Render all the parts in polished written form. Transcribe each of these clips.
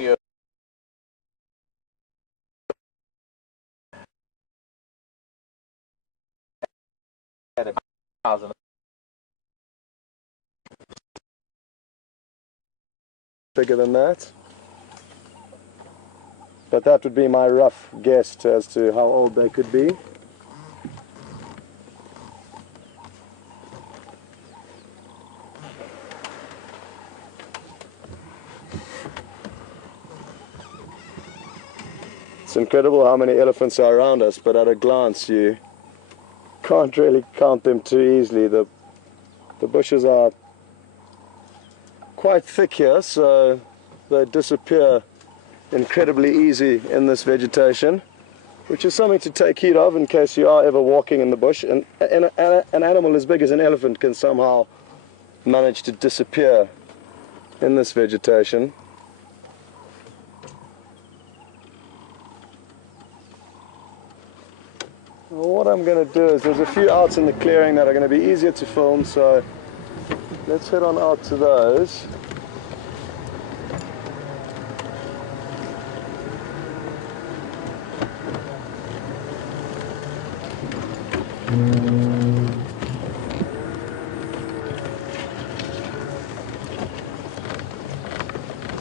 giving you a 1,000. Bigger than that, but that would be my rough guess as to how old they could be. It's incredible how many elephants are around us, but at a glance you can't really count them too easily. The bushes are quite thick here, so they disappear incredibly easy in this vegetation, which is something to take heed of in case you are ever walking in the bush. And an animal as big as an elephant can somehow manage to disappear in this vegetation. What I'm going to do is, there's a few outs in the clearing that are going to be easier to film, so let's head on out to those.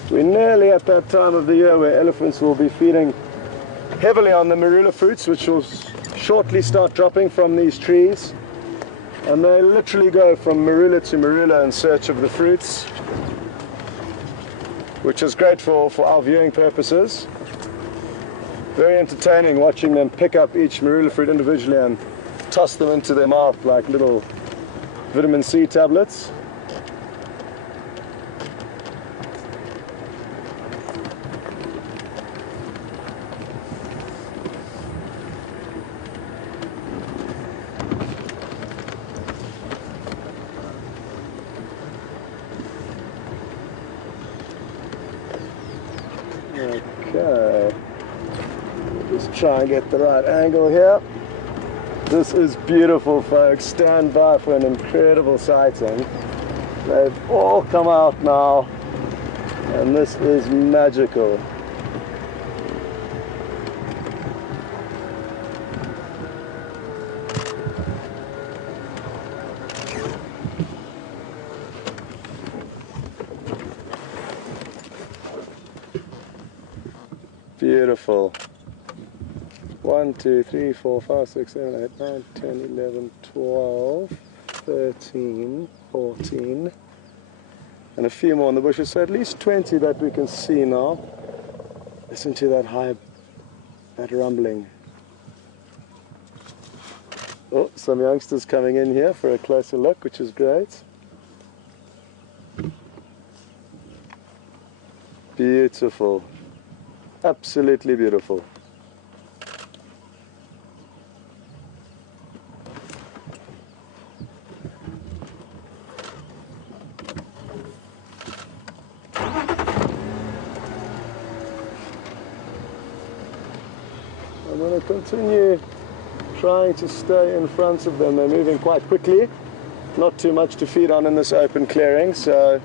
We're nearly at that time of the year where elephants will be feeding heavily on the marula fruits, which will shortly start dropping from these trees, and they literally go from marula to marula in search of the fruits, which is great for our viewing purposes. Very entertaining watching them pick up each marula fruit individually and toss them into their mouth like little vitamin C tablets. Okay, just try and get the right angle here. This is beautiful, folks. Stand by for an incredible sighting. They've all come out now, and this is magical. Beautiful. 1, 2, 3, 4, 5, 6, 7, 8, 9, 10, 11, 12, 13, 14, and a few more in the bushes, so at least 20 that we can see now. Listen to that rumbling. Oh, some youngsters coming in here for a closer look, which is great. Beautiful. Absolutely beautiful. I'm going to continue trying to stay in front of them. They're moving quite quickly. Not too much to feed on in this open clearing, so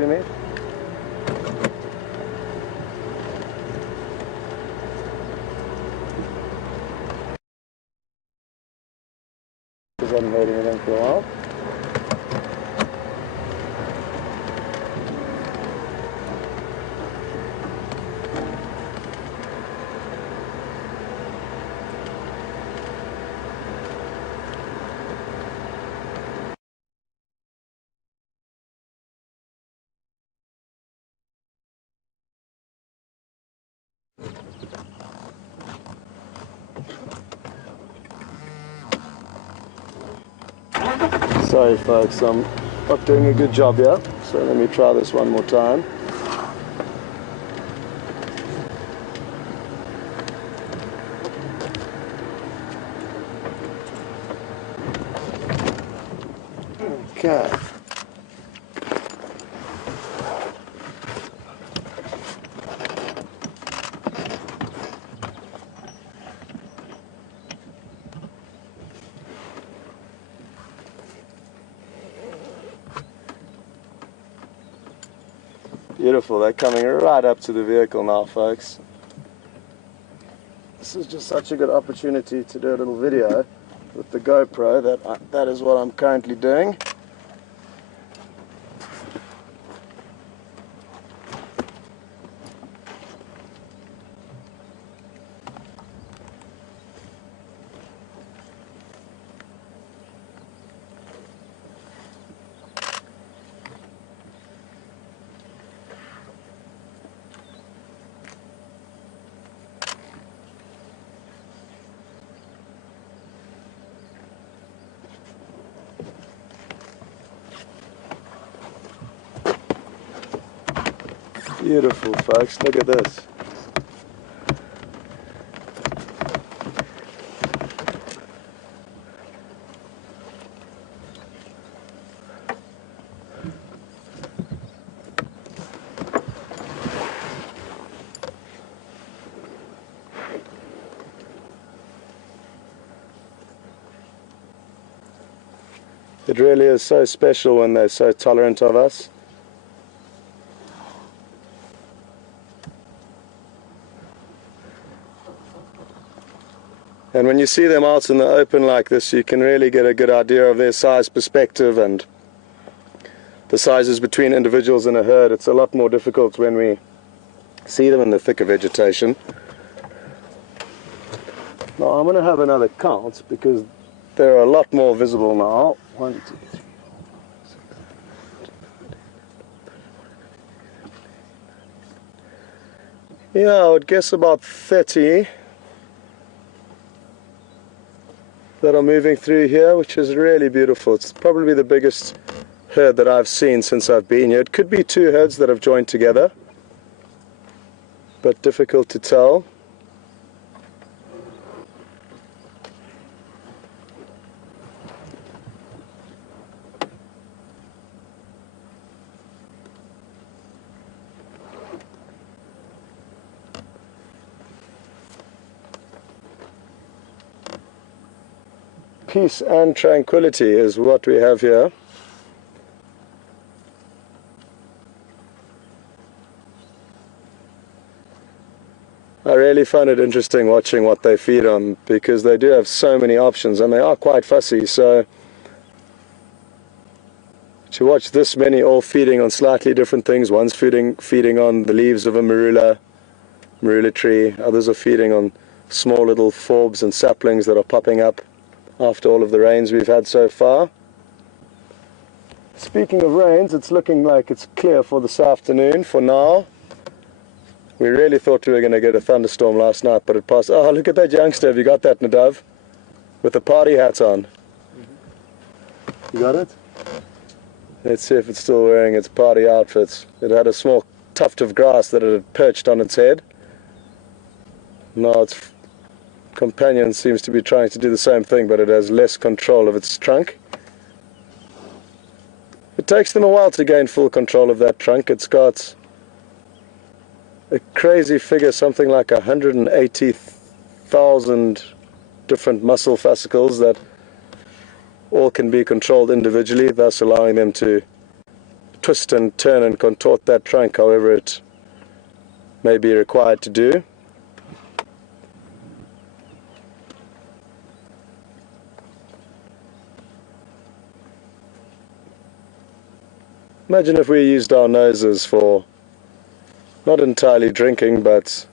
me. Because I haven't heard anything for a while. Sorry folks, I'm not doing a good job here, so let me try this one more time. Okay. Beautiful, they're coming right up to the vehicle now, folks. This is just such a good opportunity to do a little video with the GoPro. That is what I'm currently doing. Beautiful, folks, look at this. It really is so special when they're so tolerant of us. And when you see them out in the open like this, you can really get a good idea of their size perspective and the sizes between individuals in a herd. It's a lot more difficult when we see them in the thicker vegetation. Now I'm going to have another count because they're a lot more visible now. 1, 2, 3, 4, 5, 6, 7, 8, 9, 10. Yeah, I would guess about 30 that are moving through here, which is really beautiful. It's probably the biggest herd that I've seen since I've been here. It could be 2 herds that have joined together, but difficult to tell. Peace and tranquility is what we have here. I really find it interesting watching what they feed on because they do have so many options and they are quite fussy. So to watch this many all feeding on slightly different things, one's feeding on the leaves of a marula tree, others are feeding on small little forbs and saplings that are popping up after all of the rains we've had so far. Speaking of rains, it's looking like it's clear for this afternoon for now. We really thought we were going to get a thunderstorm last night, but it passed. Oh, look at that youngster. Have you got that, Nadav? With the party hat on. You got it? Let's see if it's still wearing its party outfits. It had a small tuft of grass that it had perched on its head. Now its companion seems to be trying to do the same thing, but it has less control of its trunk. It takes them a while to gain full control of that trunk. It's got a crazy figure, something like 180,000 different muscle fascicles that all can be controlled individually, thus allowing them to twist and turn and contort that trunk however it may be required to do. Imagine if we used our noses for not entirely drinking, but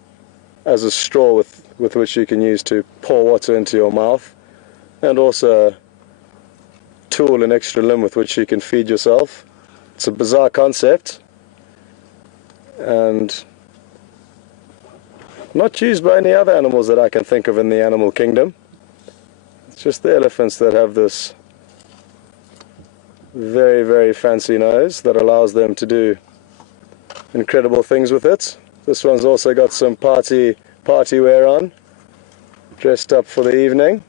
as a straw with which you can use to pour water into your mouth, and also a tool, an extra limb with which you can feed yourself. It's a bizarre concept and not used by any other animals that I can think of in the animal kingdom. It's just the elephants that have this very, very fancy nose that allows them to do incredible things with it. This one's also got some party wear on, dressed up for the evening.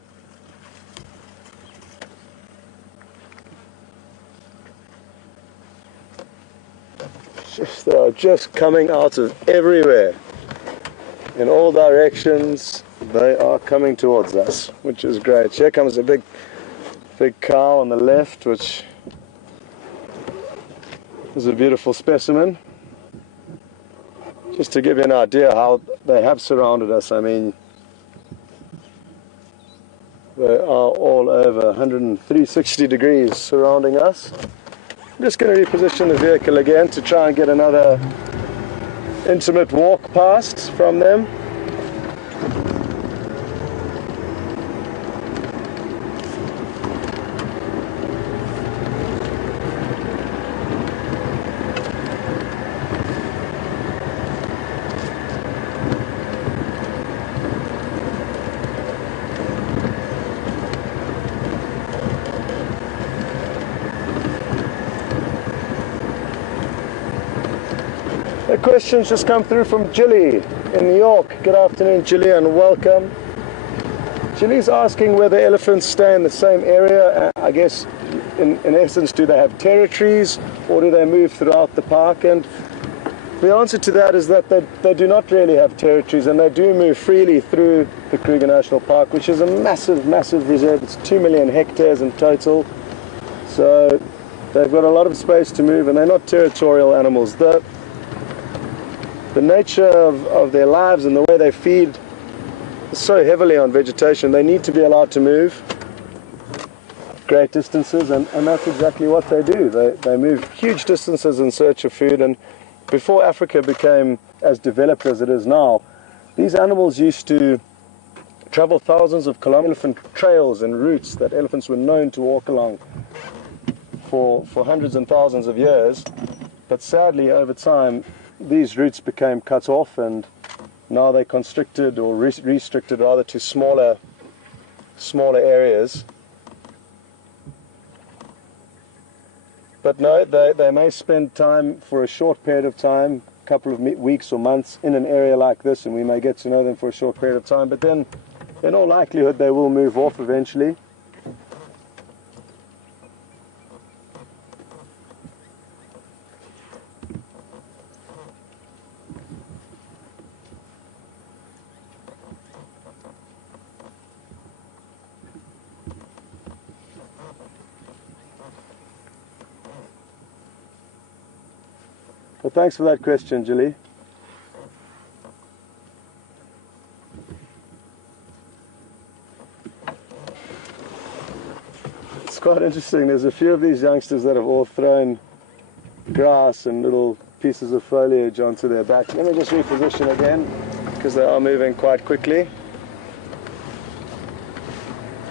They are just coming out of everywhere. In all directions, they are coming towards us, which is great. Here comes a big cow on the left, which is a beautiful specimen. Just to give you an idea how they have surrounded us, I mean, they are all over 360 degrees surrounding us. I'm just going to reposition the vehicle again to try and get another intimate walk past from them. A question's just come through from Jilly in New York. Good afternoon, Jilly, and welcome. Jilly's asking whether elephants stay in the same area. I guess, in essence, do they have territories or do they move throughout the park? And the answer to that is that they do not really have territories, and they do move freely through the Kruger National Park, which is a massive, massive reserve. It's 2 million hectares in total. So they've got a lot of space to move, and they're not territorial animals. The nature of their lives and the way they feed is so heavily on vegetation, they need to be allowed to move great distances, and that's exactly what they do. They move huge distances in search of food, and before Africa became as developed as it is now, these animals used to travel thousands of kilometers, elephant trails and routes that elephants were known to walk along for hundreds and thousands of years. But sadly, over time, these routes became cut off, and now they're constricted or restricted rather to smaller areas. But no, they may spend time for a short period of time, a couple of weeks or months in an area like this, and we may get to know them for a short period of time, but then in all likelihood they will move off eventually. Well, thanks for that question, Julie. It's quite interesting. There's a few of these youngsters that have all thrown grass and little pieces of foliage onto their back. Let me just reposition again, because they are moving quite quickly.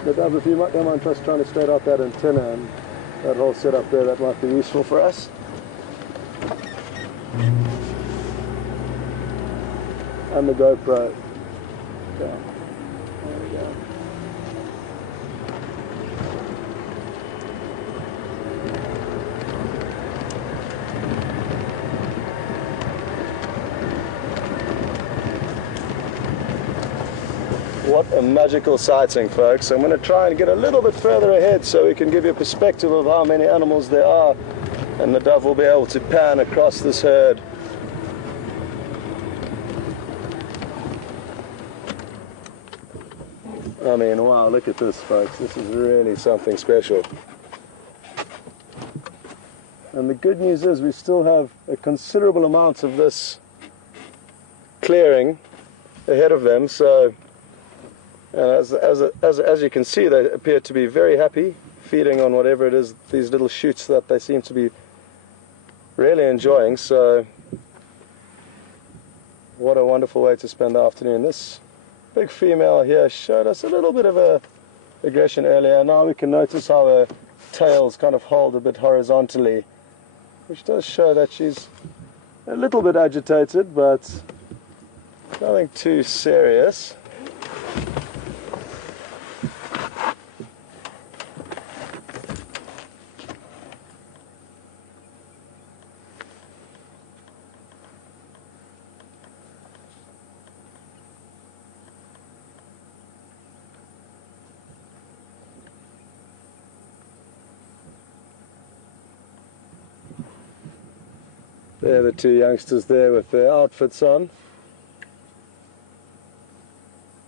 But if you don't mind just trying to straight out that antenna and that whole setup there, that might be useful for us. And the GoPro. Yeah. There we go. What a magical sighting, folks. I'm going to try and get a little bit further ahead so we can give you a perspective of how many animals there are, and the dove will be able to pan across this herd. I mean, wow, look at this, folks. This is really something special. And the good news is we still have a considerable amount of this clearing ahead of them. So, and as you can see, they appear to be very happy feeding on whatever it is, these little shoots that they seem to be really enjoying. So, what a wonderful way to spend the afternoon. This big female here showed us a little bit of a aggression earlier. Now we can notice how her tails kind of hold a bit horizontally, which does show that she's a little bit agitated, but nothing too serious. There are the two youngsters there with their outfits on.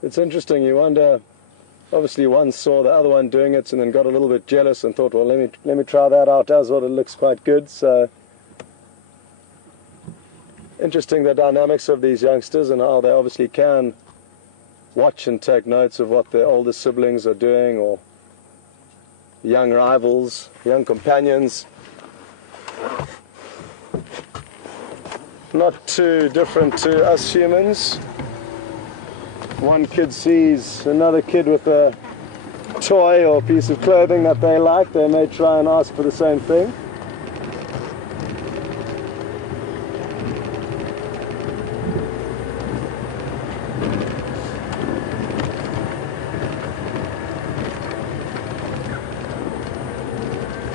It's interesting, you wonder, obviously one saw the other one doing it and then got a little bit jealous and thought, well, let me try that out as well, it looks quite good. So Interesting, the dynamics of these youngsters and how they obviously can watch and take notes of what their older siblings are doing, or young rivals, young companions. Not too different to us humans. One kid sees another kid with a toy or piece of clothing that they like, they may try and ask for the same thing.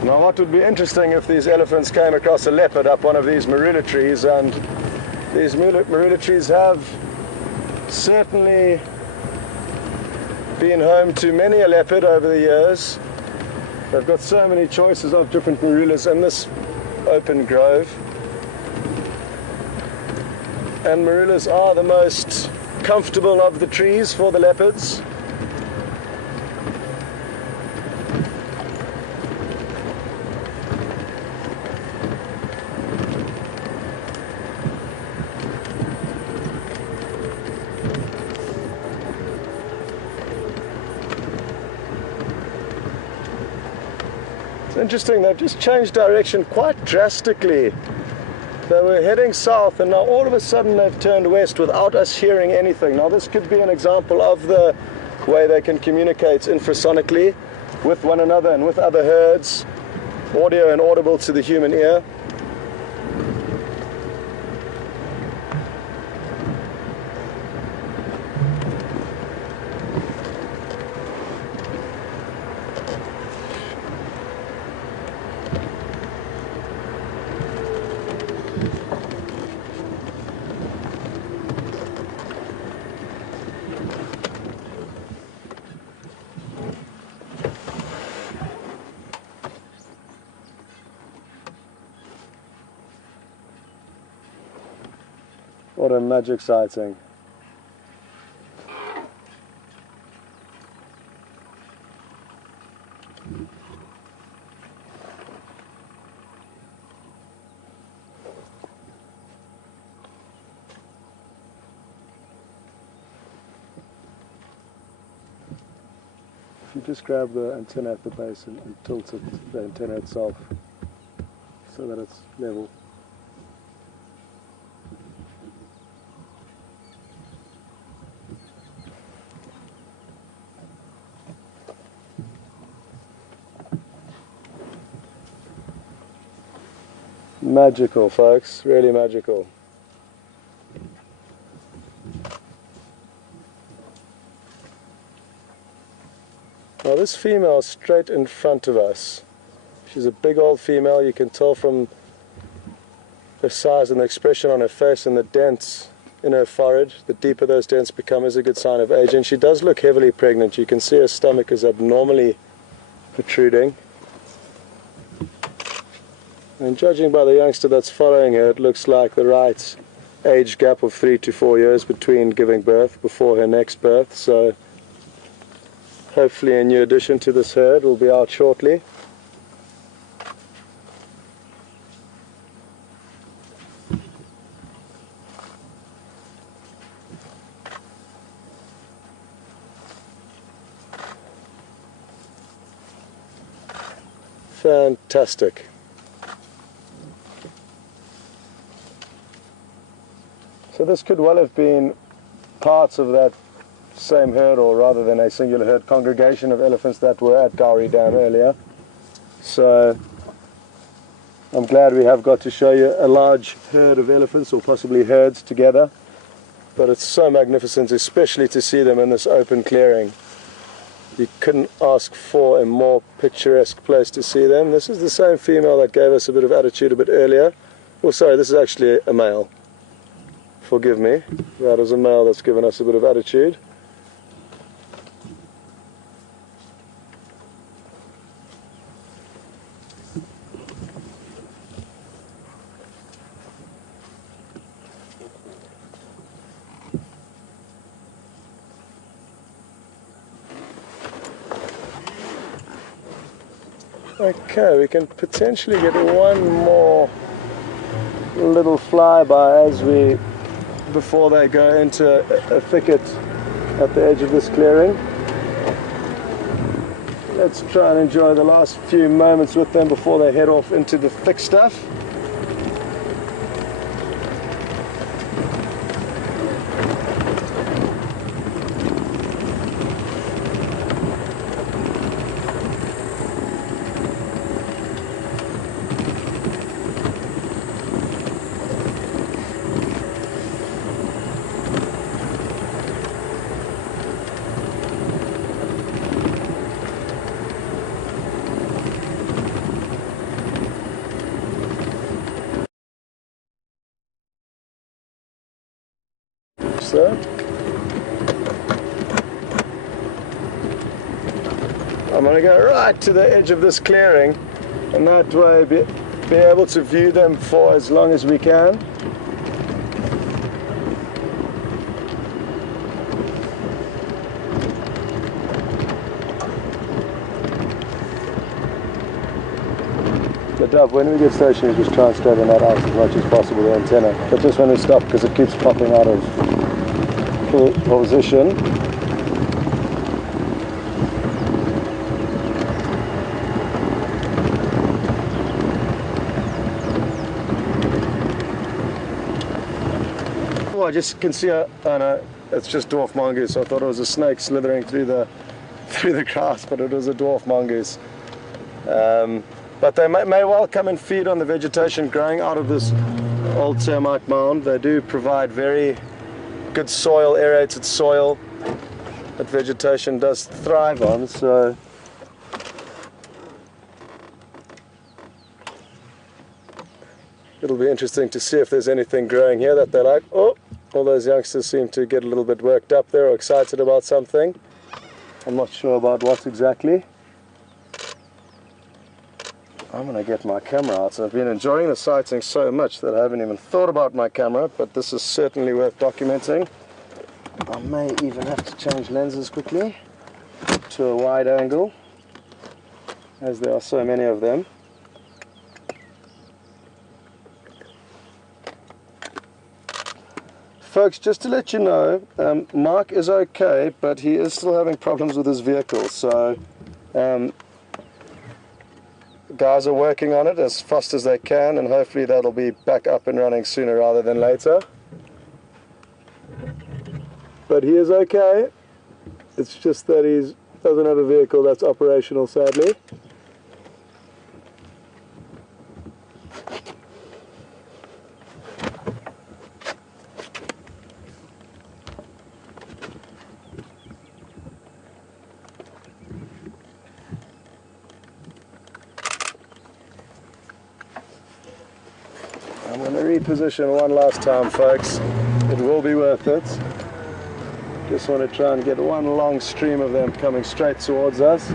Now what would be interesting if these elephants came across a leopard up one of these marula trees, and these marula trees have certainly been home to many a leopard over the years. They've got so many choices of different marulas in this open grove. And marulas are the most comfortable of the trees for the leopards. Interesting, they've just changed direction quite drastically. They were heading south and now all of a sudden they've turned west without us hearing anything. Now this could be an example of the way they can communicate infrasonically with one another and with other herds, audio and audible to the human ear. What a magic sighting. If you just grab the antenna at the base and tilt it, the antenna itself, so that it's level. Magical, folks, really magical. Now this female is straight in front of us. She's a big old female. You can tell from the size and the expression on her face and the dents in her forehead. The deeper those dents become is a good sign of age. And she does look heavily pregnant. You can see her stomach is abnormally protruding. And judging by the youngster that's following her, it looks like the right age gap of 3 to 4 years between giving birth before her next birth. So hopefully a new addition to this herd will be out shortly. Fantastic. So this could well have been parts of that same herd, or rather than a singular herd, congregation of elephants that were at Gowrie Dam earlier. So I'm glad we have got to show you a large herd of elephants, or possibly herds together. But it's so magnificent, especially to see them in this open clearing. You couldn't ask for a more picturesque place to see them. This is the same female that gave us a bit of attitude a bit earlier. Oh, sorry, this is actually a male. Forgive me, that is a male that's given us a bit of attitude. Okay, we can potentially get one more little flyby before they go into a thicket at the edge of this clearing. Let's try and enjoy the last few moments with them before they head off into the thick stuff. So I'm going to go right to the edge of this clearing, and that way be able to view them for as long as we can. The dove, when we get stationary, just try and straighten that out as much as possible, the antenna. But just when we stop, because it keeps popping out of position. Oh, I just can see oh no, it's just dwarf mongoose. I thought it was a snake slithering through the grass, but it was a dwarf mongoose. But they may well come and feed on the vegetation growing out of this old termite mound. They do provide very good soil, aerated soil that vegetation does thrive on. So it'll be interesting to see if there's anything growing here that they like. Oh, all those youngsters seem to get a little bit worked up there or excited about something. I'm not sure about what exactly. I'm going to get my camera out. So I've been enjoying the sighting so much that I haven't even thought about my camera, but this is certainly worth documenting. I may even have to change lenses quickly to a wide angle, as there are so many of them. Folks, just to let you know, Mark is okay, but he is still having problems with his vehicle, so guys are working on it as fast as they can, and hopefully that'll be back up and running sooner rather than later. But he is okay. It's just that he doesn't have a vehicle that's operational, sadly. I'm going to reposition one last time, folks. It will be worth it. Just want to try and get one long stream of them coming straight towards us.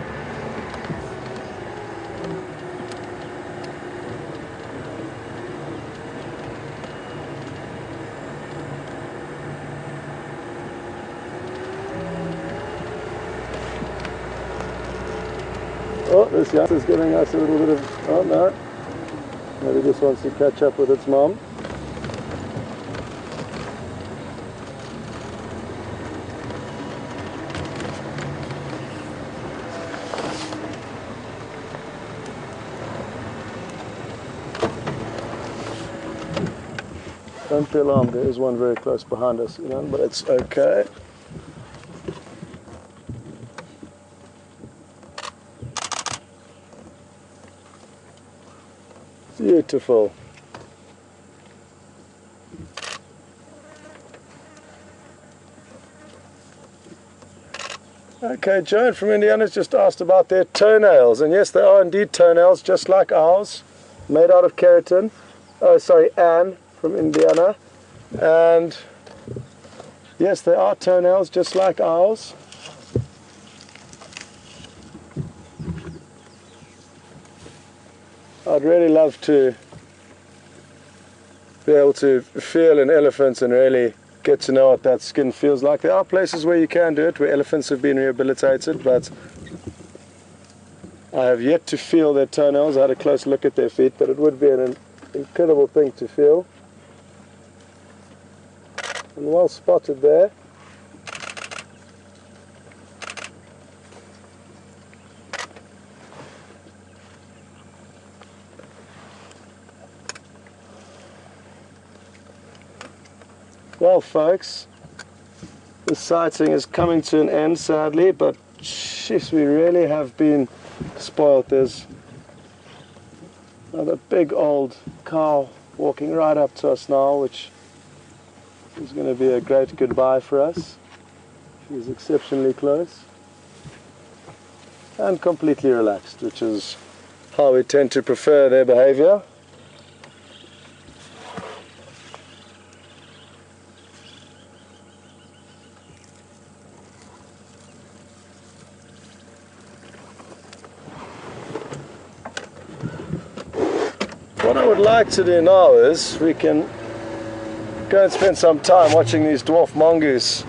Oh, this youngster's giving us a little bit of, oh no, maybe just wants to catch up with its mom. Don't be alarmed, there is one very close behind us, you know, but it's okay. Beautiful. Okay, Joan from Indiana has just asked about their toenails, and yes, they are indeed toenails, just like ours, made out of keratin. Oh, sorry, Anne from Indiana, and yes, they are toenails just like ours. I'd really love to be able to feel an elephant and really get to know what that skin feels like. There are places where you can do it, where elephants have been rehabilitated, but I have yet to feel their toenails. I had a close look at their feet, but it would be an incredible thing to feel. and well spotted there. Well folks, the sighting is coming to an end sadly, but jeez, we really have been spoiled. There's another big old cow walking right up to us now, which is going to be a great goodbye for us. She's exceptionally close and completely relaxed, which is how we tend to prefer their behavior. What I would like to do now is we can go and spend some time watching these dwarf mongoose.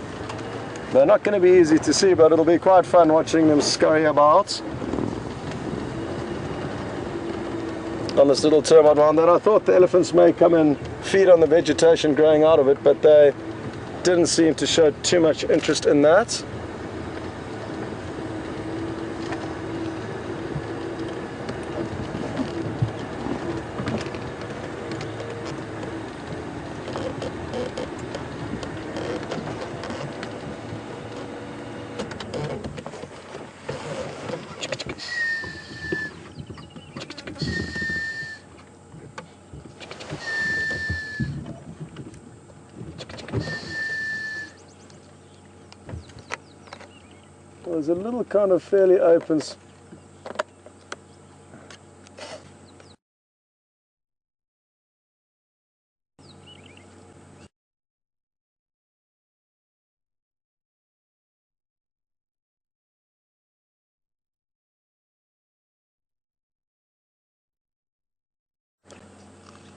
They're not going to be easy to see, but it'll be quite fun watching them scurry about on this little termite mound that I thought the elephants may come and feed on the vegetation growing out of it, but they didn't seem to show too much interest in that. There's a little kind of fairly open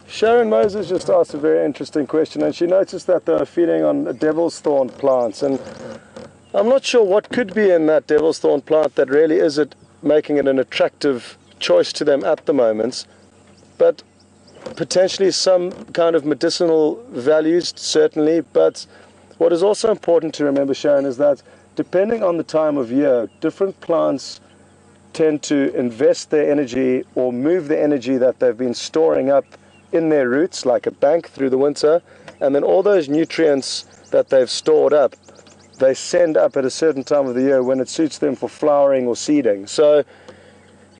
Sharon Moses just asked a very interesting question, and she noticed that they were feeding on devil's thorn plants, and I'm not sure what could be in that devil's thorn plant that really is making it an attractive choice to them at the moment, but potentially some kind of medicinal values, certainly. But what is also important to remember, Sharon, is that depending on the time of year, different plants tend to invest their energy or move the energy that they've been storing up in their roots like a bank through the winter, and then all those nutrients that they've stored up they send up at a certain time of the year when it suits them for flowering or seeding. So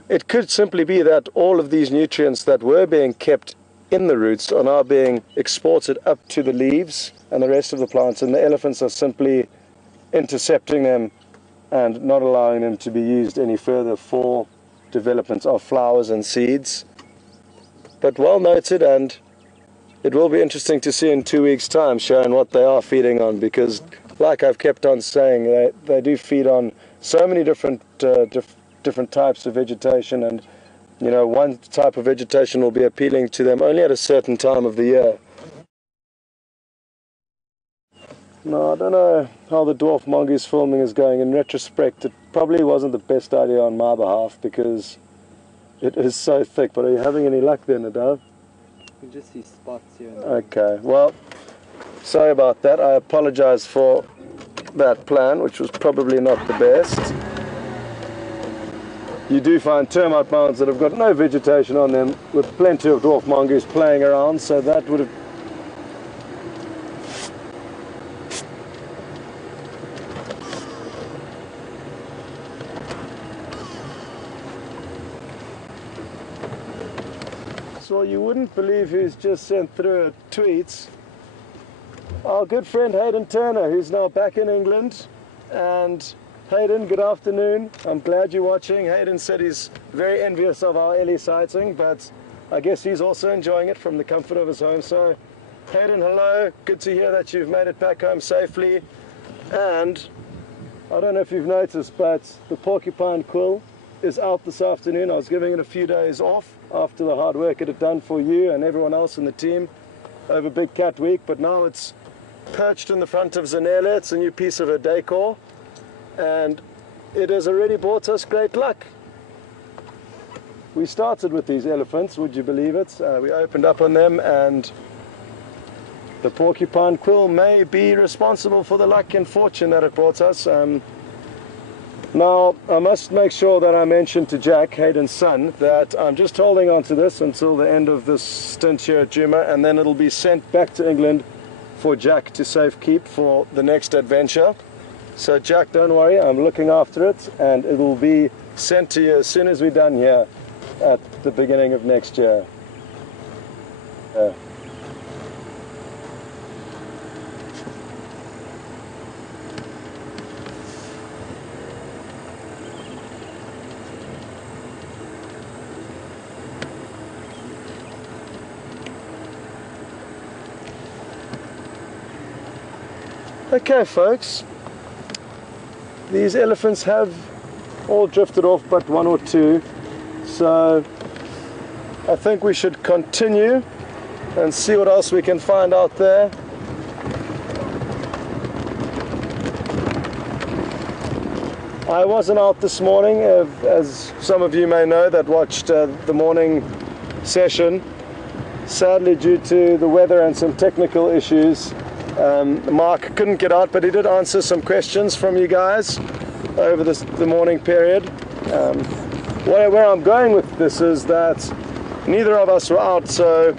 it could simply be that all of these nutrients that were being kept in the roots are now being exported up to the leaves and the rest of the plants, and the elephants are simply intercepting them and not allowing them to be used any further for development of flowers and seeds. But well noted, and it will be interesting to see in 2 weeks' time, Sharon, what they are feeding on, because like I've kept on saying, they do feed on so many different types of vegetation, and you know, one type of vegetation will be appealing to them only at a certain time of the year. No, I don't know how the dwarf mongoose filming is going. In retrospect, it probably wasn't the best idea on my behalf because it is so thick. But are you having any luck there, Nadav? You can just see spots here. Okay, well, sorry about that. I apologize for that plan, which was probably not the best. You do find termite mounds that have got no vegetation on them with plenty of dwarf mongoose playing around, so that would have... So you wouldn't believe who's just sent through a tweet. Our good friend Hayden Turner, who's now back in England. And Hayden, good afternoon. I'm glad you're watching. Hayden said he's very envious of our Ellie sighting, but I guess he's also enjoying it from the comfort of his home. So Hayden, hello. Good to hear that you've made it back home safely. And I don't know if you've noticed, but the porcupine quill is out this afternoon. I was giving it a few days off after the hard work it had done for you and everyone else in the team over Big Cat Week, but now it's perched in the front of Zanella. It's a new piece of her decor, and it has already brought us great luck. We started with these elephants, would you believe it? We opened up on them, and the porcupine quill may be responsible for the luck and fortune that it brought us. Now, I must make sure that I mention to Jack, Hayden's son, that I'm just holding on to this until the end of this stint here at Djuma, and then it'll be sent back to England for Jack to safekeep for the next adventure. So Jack, don't worry, I'm looking after it, and it will be sent to you as soon as we're done here at the beginning of next year. Okay folks, these elephants have all drifted off but one or two, so I think we should continue and see what else we can find out there. I wasn't out this morning, as some of you may know that watched the morning session. Sadly, due to the weather and some technical issues, Mark couldn't get out, but he did answer some questions from you guys over the morning period. Where I'm going with this is that neither of us were out, so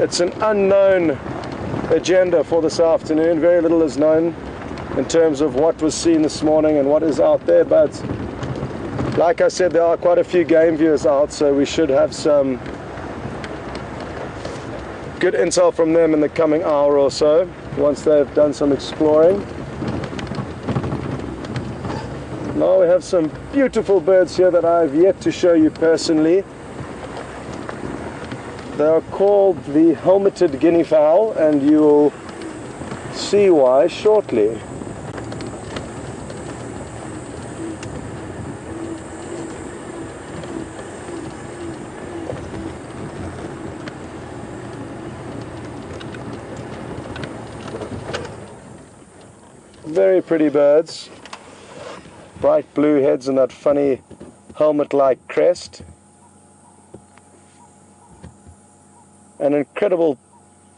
it's an unknown agenda for this afternoon. Very little is known in terms of what was seen this morning and what is out there, but like I said, there are quite a few game viewers out, so we should have some good intel from them in the coming hour or so, once they've done some exploring. Now we have some beautiful birds here that I've yet to show you personally. They are called the helmeted guinea fowl, and you will see why shortly. Very pretty birds, bright blue heads and that funny helmet-like crest, and incredible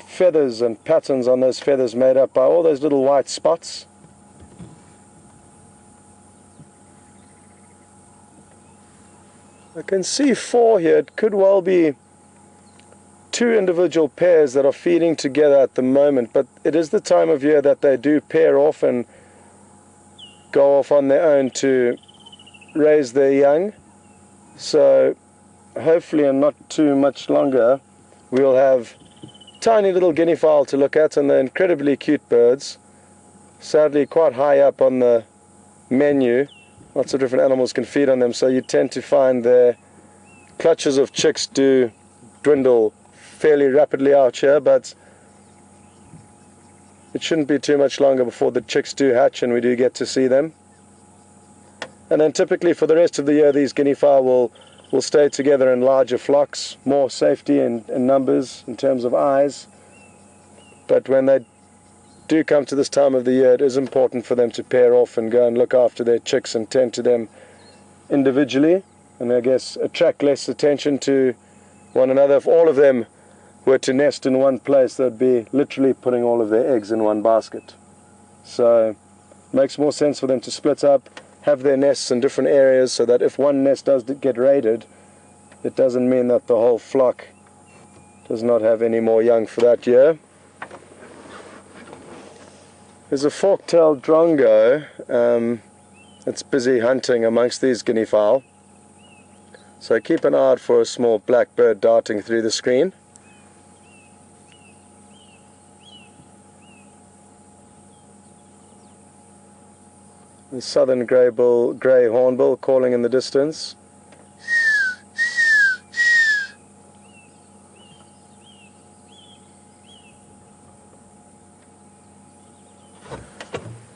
feathers and patterns on those feathers made up by all those little white spots. I can see 4 here. It could well be 2 individual pairs that are feeding together at the moment, but it is the time of year that they do pair off and go off on their own to raise their young. So hopefully in not too much longer we'll have tiny little guinea fowl to look at, and they're incredibly cute birds. Sadly quite high up on the menu, lots of different animals can feed on them, so you tend to find their clutches of chicks do dwindle fairly rapidly out here, but it shouldn't be too much longer before the chicks do hatch and we do get to see them. And then typically for the rest of the year these guinea fowl will stay together in larger flocks, more safety in numbers in terms of eyes. But when they do come to this time of the year, it is important for them to pair off and go and look after their chicks and tend to them individually, and I guess attract less attention to one another. If all of them were to nest in one place, they'd be literally putting all of their eggs in one basket. So it makes more sense for them to split up, have their nests in different areas, so that if one nest does get raided, it doesn't mean that the whole flock does not have any more young for that year. There's a fork-tailed drongo. It's busy hunting amongst these guinea fowl, so keep an eye out for a small black bird darting through the screen. The southern grey hornbill calling in the distance.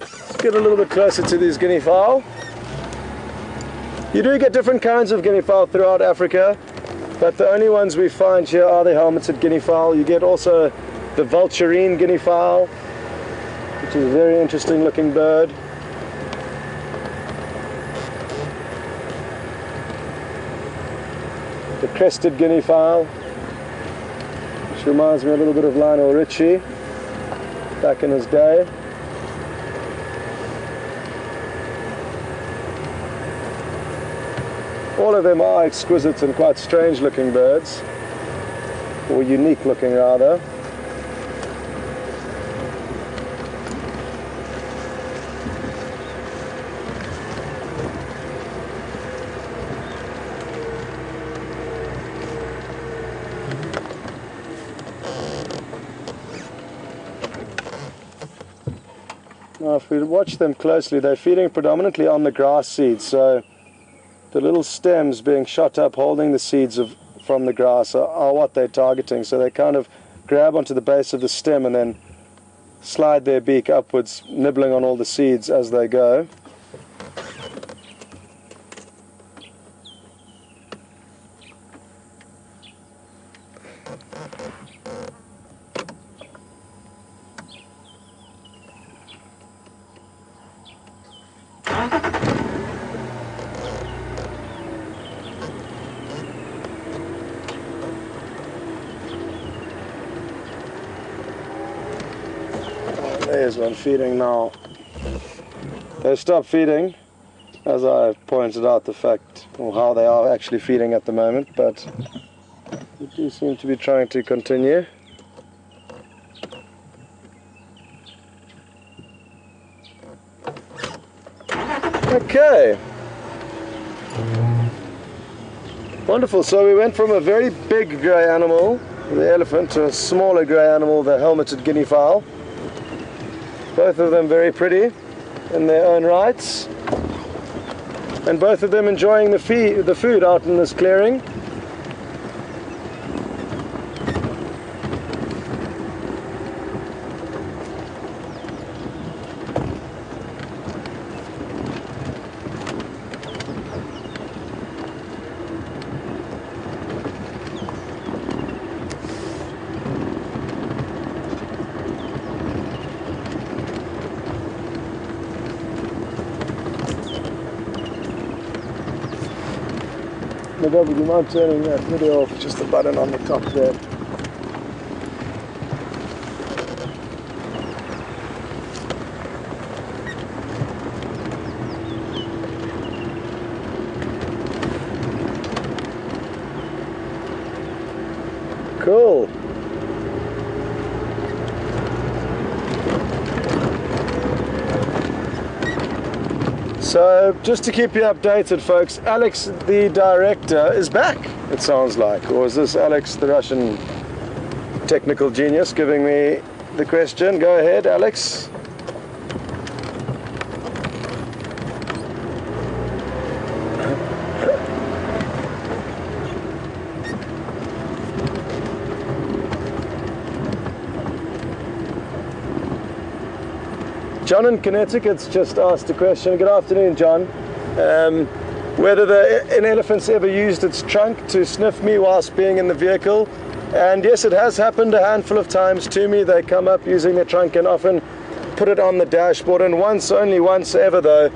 Let's get a little bit closer to these guinea fowl. You do get different kinds of guinea fowl throughout Africa, but the only ones we find here are the helmeted guinea fowl. You get also the vulturine guinea fowl, which is a very interesting looking bird. The crested guinea fowl, which reminds me a little bit of Lionel Richie. back in his day. All of them are exquisite and quite strange looking birds, or unique looking rather. Now if we watch them closely, they're feeding predominantly on the grass seeds, so the little stems being shot up holding the seeds from the grass are what they're targeting. So they kind of grab onto the base of the stem and then slide their beak upwards, nibbling on all the seeds as they go. There's one feeding now. They stopped feeding, as I pointed out the fact, or how they are actually feeding at the moment, but they do seem to be trying to continue. Okay. Wonderful, so we went from a very big grey animal, the elephant, to a smaller grey animal, the helmeted guinea fowl. Both of them very pretty in their own rights, and both of them enjoying the food out in this clearing. Would you mind turning that video off? Just the button on the top there. Cool. So, just to keep you updated, folks, Alex, the director, is back, it sounds like. Or is this Alex, the Russian technical genius, giving me the question? Go ahead, Alex. John in Connecticut's just asked a question. Good afternoon, John. Whether an elephant's ever used its trunk to sniff me whilst being in the vehicle. And yes, it has happened a handful of times to me. They come up using their trunk and often put it on the dashboard. And once, only once ever though,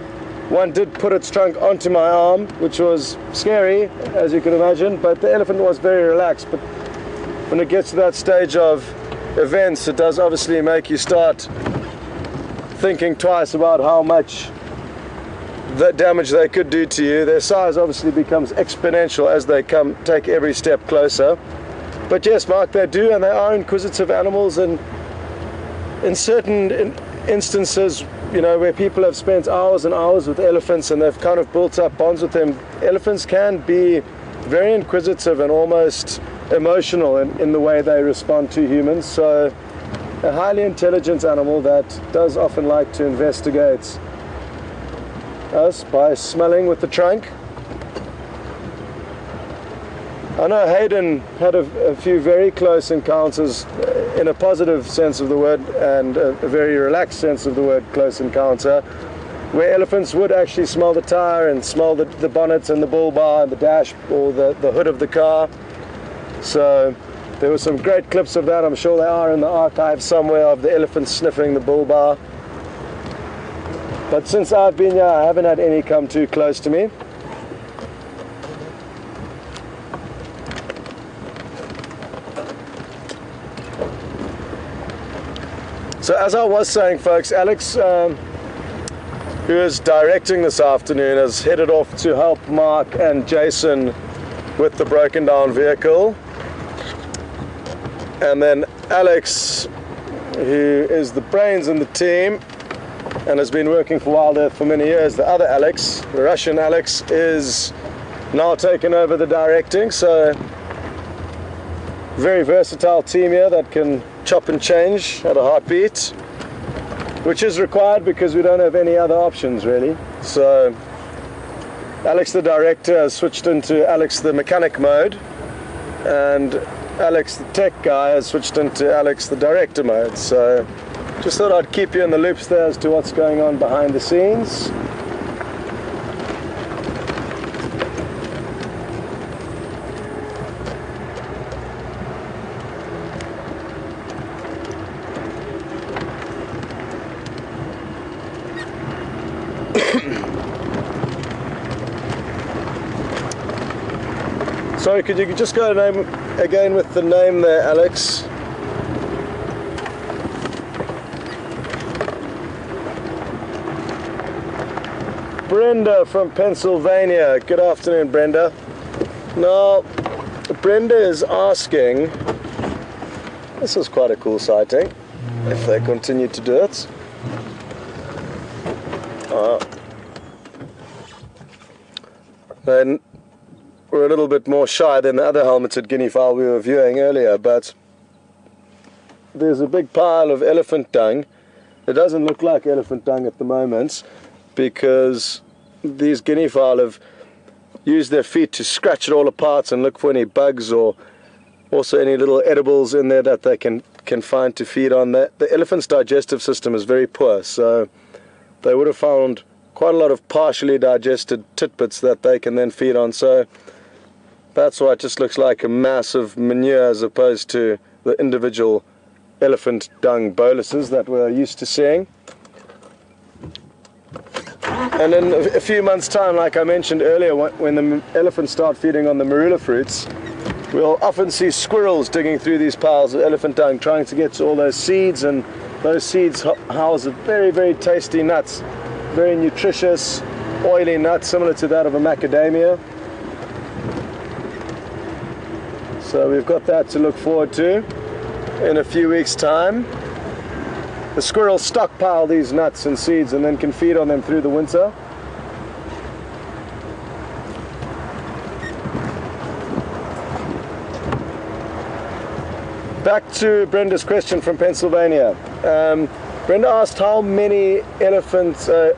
one did put its trunk onto my arm, which was scary, as you can imagine, but the elephant was very relaxed. But when it gets to that stage of events, it does obviously make you start thinking twice about how much that damage they could do to you. Their size obviously becomes exponential as they take every step closer. But yes, Mark, they do, and they are inquisitive animals, and in certain instances, you know, where people have spent hours and hours with elephants and they've kind of built up bonds with them, elephants can be very inquisitive and almost emotional in the way they respond to humans. So a highly intelligent animal that does often like to investigate us by smelling with the trunk. I know Hayden had a few very close encounters in a positive sense of the word and a very relaxed sense of the word close encounter, where elephants would actually smell the tire and smell the bonnet and the bull bar and the dash or the hood of the car. So there were some great clips of that. I'm sure they are in the archive somewhere, of the elephant sniffing the bull bar. But since I've been here, I haven't had any come too close to me. So as I was saying, folks, Alex, who is directing this afternoon, has headed off to help Mark and Jason with the broken down vehicle. And then Alex, who is the brains in the team and has been working for Wild Earth for many years, the other Alex, the Russian Alex, is now taken over the directing. So very versatile team here that can chop and change at a heartbeat, which is required because we don't have any other options really. So Alex the director has switched into Alex the mechanic mode, and Alex the tech guy has switched into Alex the director mode. So just thought I'd keep you in the loops there as to what's going on behind the scenes. Sorry, could you just go name again with the name there, Alex? Brenda from Pennsylvania. Good afternoon, Brenda. Now, Brenda is asking, this is quite a cool sighting, if they continue to do it. Then we're a little bit more shy than the other helmeted guinea fowl we were viewing earlier, but there's a big pile of elephant dung. It doesn't look like elephant dung at the moment because these guinea fowl have used their feet to scratch it all apart and look for any bugs or also any little edibles in there that they can find to feed on. The elephant's digestive system is very poor, so they would have found quite a lot of partially digested tidbits that they can then feed on. So that's why it just looks like a massive manure as opposed to the individual elephant dung boluses that we're used to seeing. And in a few months' time, like I mentioned earlier, when the elephants start feeding on the marula fruits, we'll often see squirrels digging through these piles of elephant dung trying to get to all those seeds, and those seeds house very, very tasty nuts, very nutritious, oily nuts, similar to that of a macadamia. So we've got that to look forward to in a few weeks' time. The squirrels stockpile these nuts and seeds and then can feed on them through the winter. Back to Brenda's question from Pennsylvania. Brenda asked how many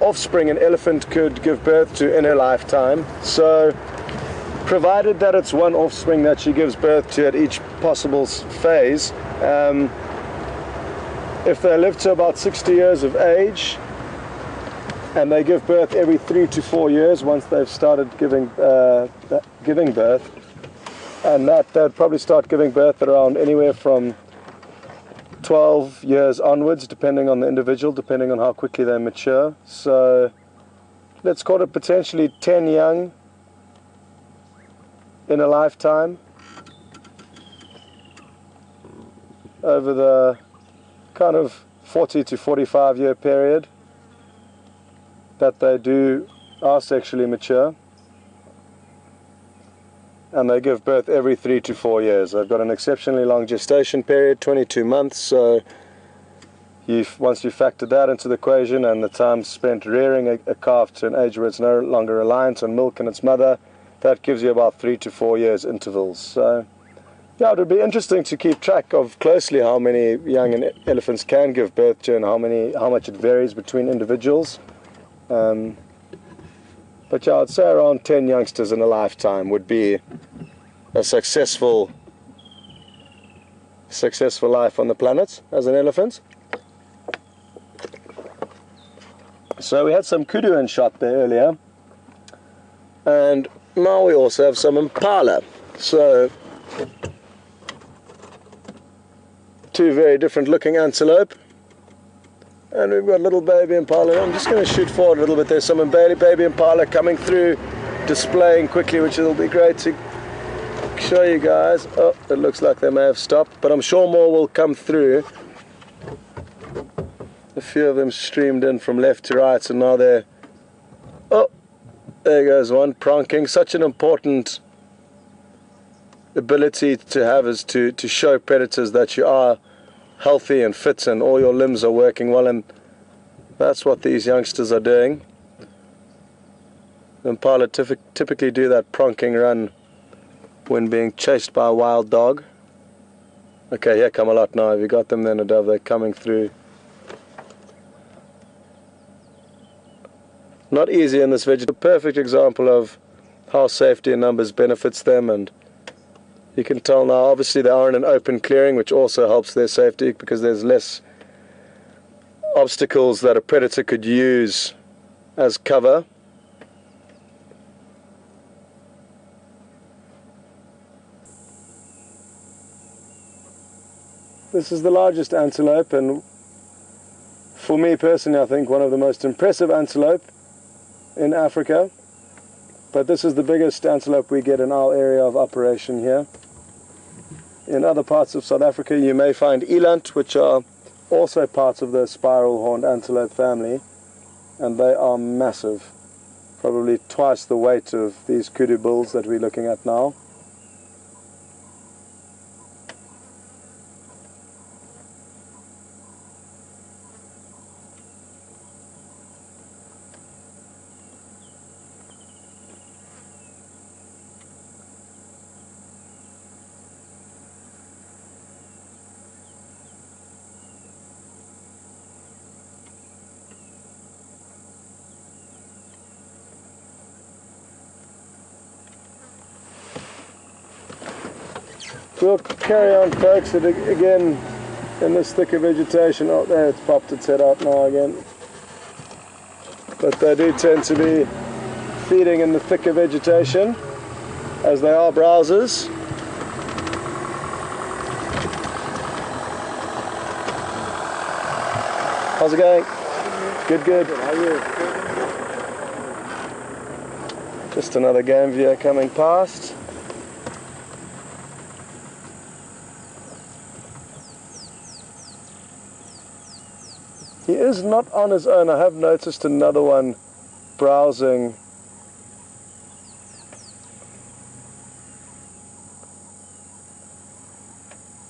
offspring an elephant could give birth to in her lifetime. So provided that it's one offspring that she gives birth to at each possible phase, if they live to about 60 years of age and they give birth every 3 to 4 years once they've started giving birth, and they'd probably start giving birth at around anywhere from 12 years onwards, depending on the individual, depending on how quickly they mature. So let's call it potentially 10 young in a lifetime over the kind of 40 to 45 year period that they are sexually mature, and they give birth every 3 to 4 years. They've got an exceptionally long gestation period, 22 months, so once you factor that into the equation and the time spent rearing a calf to an age where it's no longer reliant on milk and its mother, that gives you about 3 to 4 years intervals. So yeah, it would be interesting to keep track of closely how many young elephants can give birth to and how much it varies between individuals. But yeah, I'd say around 10 youngsters in a lifetime would be a successful life on the planet as an elephant. So we had some kudu in shot there earlier, and now we also have some impala. So two very different looking antelope, and we've got little baby impala. I'm just going to shoot forward a little bit. There's some baby impala coming through, displaying quickly, which will be great to show you guys. Oh, it looks like they may have stopped, but I'm sure more will come through. few of them streamed in from left to right, and now they're... Oh, there goes one, pronking. Such an important ability to have is to show predators that you are healthy and fit and all your limbs are working well, and that's what these youngsters are doing. Impala typically do that pronking run when being chased by a wild dog. Okay, here come a lot now. Have you got them then, a dove? They're coming through. Not easy in this vegetation. A perfect example of how safety in numbers benefits them, and you can tell now obviously they are in an open clearing, which also helps their safety because there's less obstacles that a predator could use as cover. This is the largest antelope, and for me personally I think one of the most impressive antelope in Africa. But this is the biggest antelope we get in our area of operation here. In other parts of South Africa you may find eland, which are also parts of the spiral horned antelope family, and they are massive, probably twice the weight of these kudu bulls that we're looking at now. We'll carry on, folks, and again in this thicker vegetation. Oh, there it's popped its head out now again. But they do tend to be feeding in the thicker vegetation, as they are browsers. How's it going? Good, good. How are you? Just another game viewer coming past. He is not on his own. I have noticed another one browsing.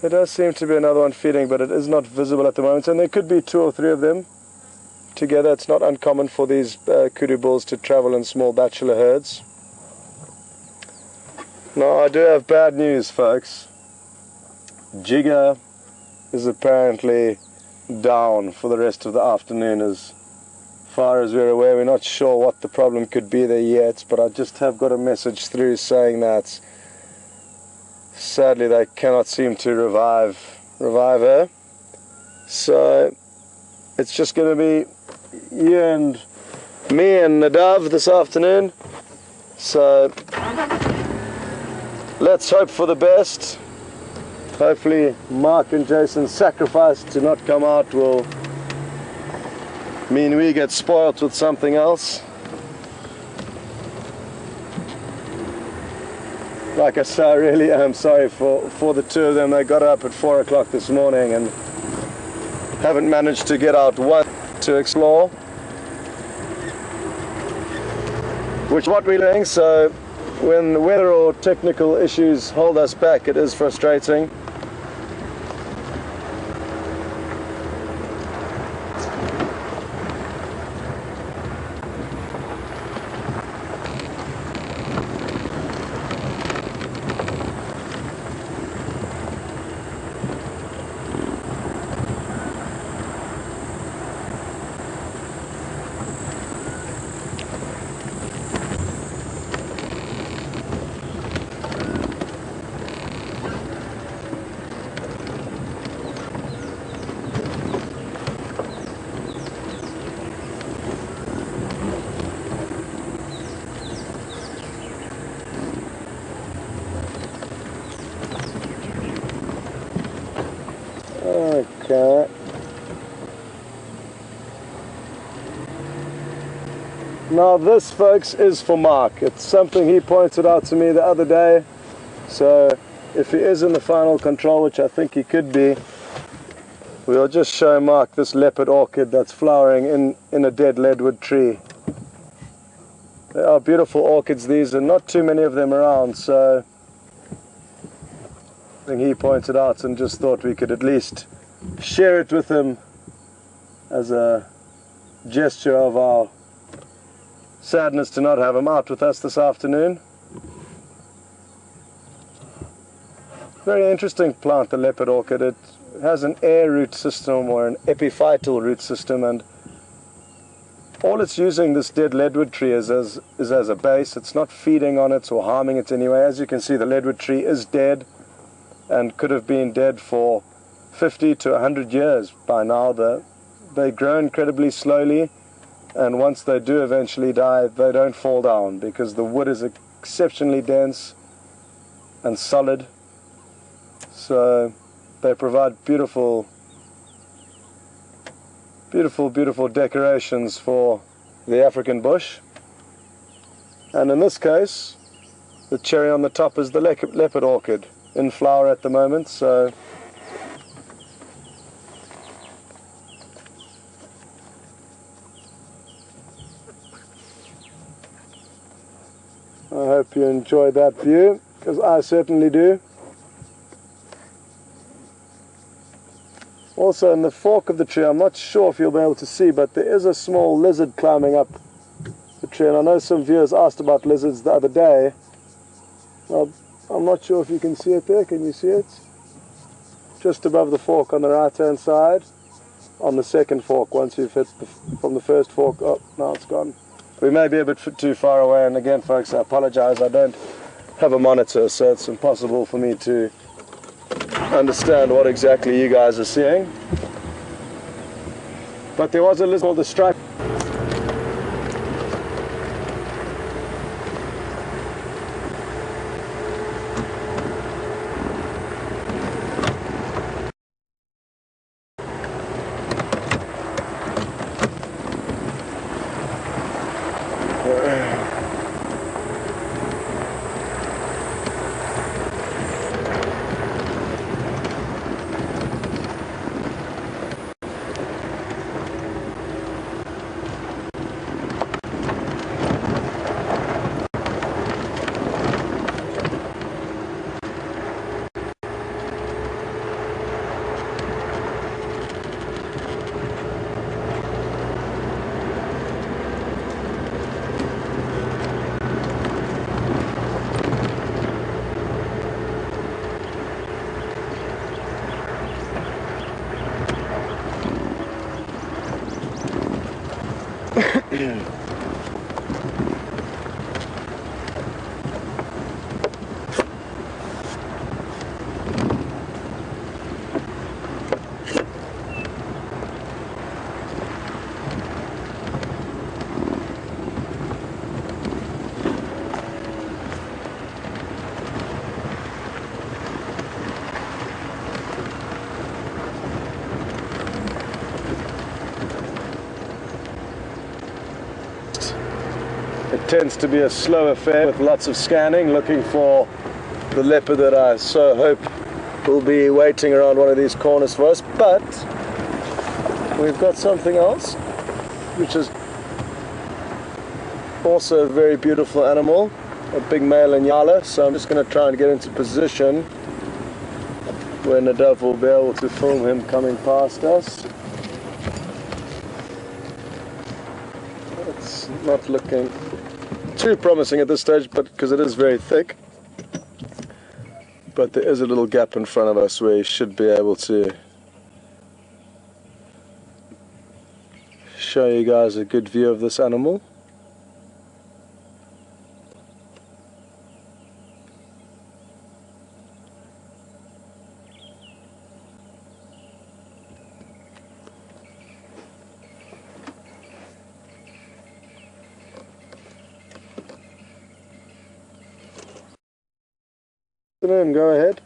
There does seem to be another one feeding, but it is not visible at the moment. And there could be 2 or 3 of them together. It's not uncommon for these kudu bulls to travel in small bachelor herds. Now, I do have bad news, folks. Jigger is apparently down for the rest of the afternoon. As far as we're aware, we're not sure what the problem could be there yet, but I just have got a message through saying that sadly they cannot seem to revive her. So it's just going to be you and me and the dove this afternoon. So let's hope for the best. Hopefully Mark and Jason's sacrifice to not come out will mean we get spoiled with something else. Like I say, I really am sorry for the 2 of them. They got up at 4 o'clock this morning and haven't managed to get out one to explore, which is what we're doing. So when the weather or technical issues hold us back, it is frustrating. Okay. Now this, folks, is for Mark. It's something he pointed out to me the other day. So if he is in the final control, which I think he could be, We'll just show Mark this leopard orchid that's flowering in a dead leadwood tree. They are beautiful orchids, these, and not too many of them around, so I think he pointed out and just thought we could at least share it with him as a gesture of our sadness to not have him out with us this afternoon. Very interesting plant, the leopard orchid. It has an air root system or an epiphytal root system, and all it's using this dead leadwood tree is as a base. It's not feeding on it or harming it anyway. As you can see, the leadwood tree is dead and could have been dead for 50 to 100 years by now. They grow incredibly slowly, and once they do eventually die, they don't fall down because the wood is exceptionally dense and solid. So they provide beautiful decorations for the African bush. And in this case, the cherry on the top is the leopard orchid, in flower at the moment. So I hope you enjoy that view, because I certainly do. Also, in the fork of the tree, I'm not sure if you'll be able to see, but there is a small lizard climbing up the tree. And I know some viewers asked about lizards the other day. Well, I'm not sure if you can see it there. Can you see it? Just above the fork on the right-hand side, on the second fork, once you've hit from the first fork. Oh, now it's gone. We may be a bit too far away, and again, folks, I apologize. I don't have a monitor, so it's impossible for me to understand what exactly you guys are seeing. But there was a lizard called the stripe. It tends to be a slow affair with lots of scanning, looking for the leopard that I so hope will be waiting around one of these corners for us. But we've got something else, which is also a very beautiful animal, a big male Inyala. So I'm just going to try and get into position where Nadav will be able to film him coming past us. It's not looking too promising at this stage, but because it is very thick. But there is a little gap in front of us where you should be able to show you guys a good view of this animal. Go ahead.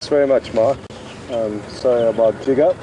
Thanks very much, Mark. Sorry about Jigga.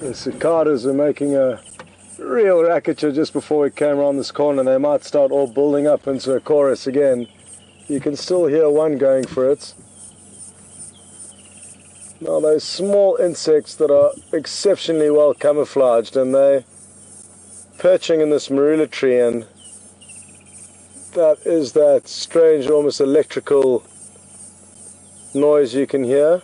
The cicadas are making a real racket just before we came around this corner. They might start all building up into a chorus again. You can still hear one going for it. Now those small insects that are exceptionally well camouflaged, and they're perching in this marula tree, and that is that strange, almost electrical noise you can hear.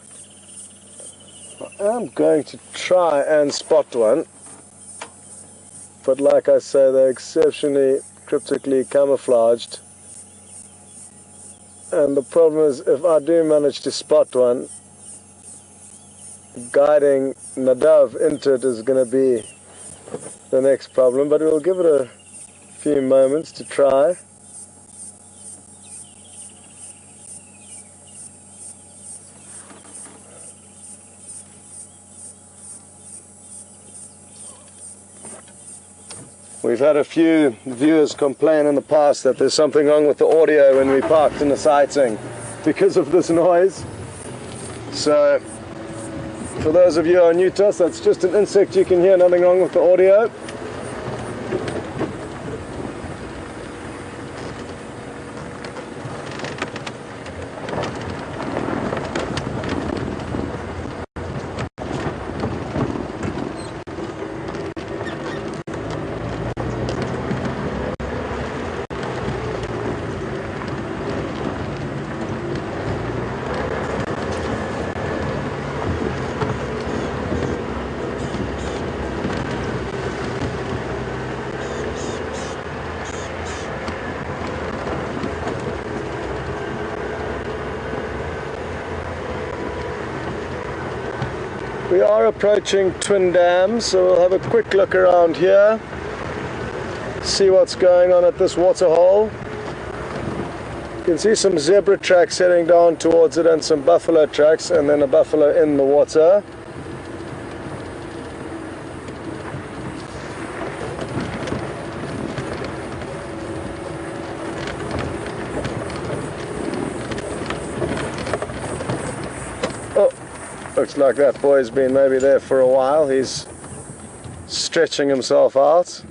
I'm going to try and spot one, but like I say, they're exceptionally cryptically camouflaged, and the problem is if I do manage to spot one, guiding Nadav into it is going to be the next problem, but we'll give it a few moments to try. We've had a few viewers complain in the past that there's something wrong with the audio when we parked in the sighting because of this noise. So, for those of you who are new to us, that's just an insect you can hear, nothing wrong with the audio. We are approaching Twin Dams, so we'll have a quick look around here, see what's going on at this waterhole. You can see some zebra tracks heading down towards it and some buffalo tracks, and then a buffalo in the water. Looks like that boy's been maybe there for a while. He's stretching himself out.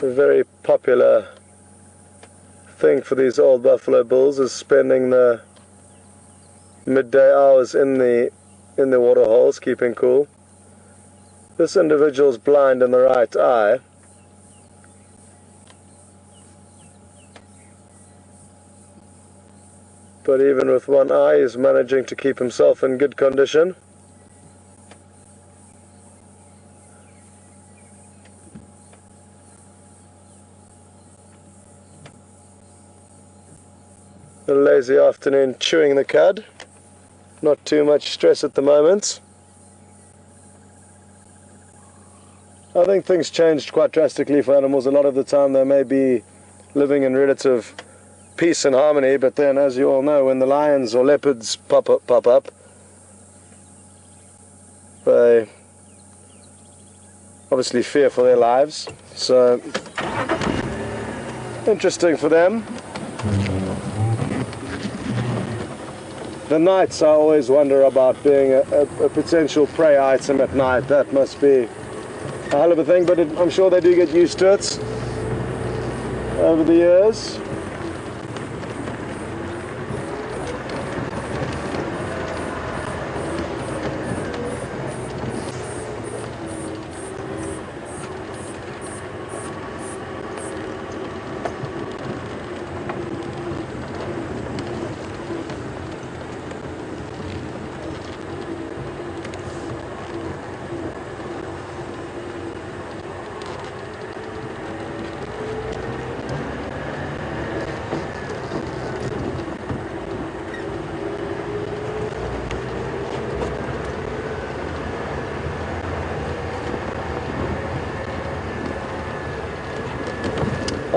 A very popular thing for these old buffalo bulls is spending the midday hours in the water holes, keeping cool. This individual's blind in the right eye, but even with one eye he's managing to keep himself in good condition. A lazy afternoon chewing the cud. Not too much stress at the moment. I think things changed quite drastically for animals. A lot of the time they may be living in relative peace and harmony, but then, as you all know, when the lions or leopards pop up, they obviously fear for their lives. So, interesting for them. The nights I always wonder about being a potential prey item at night. That must be a hell of a thing, but I'm sure they do get used to it over the years.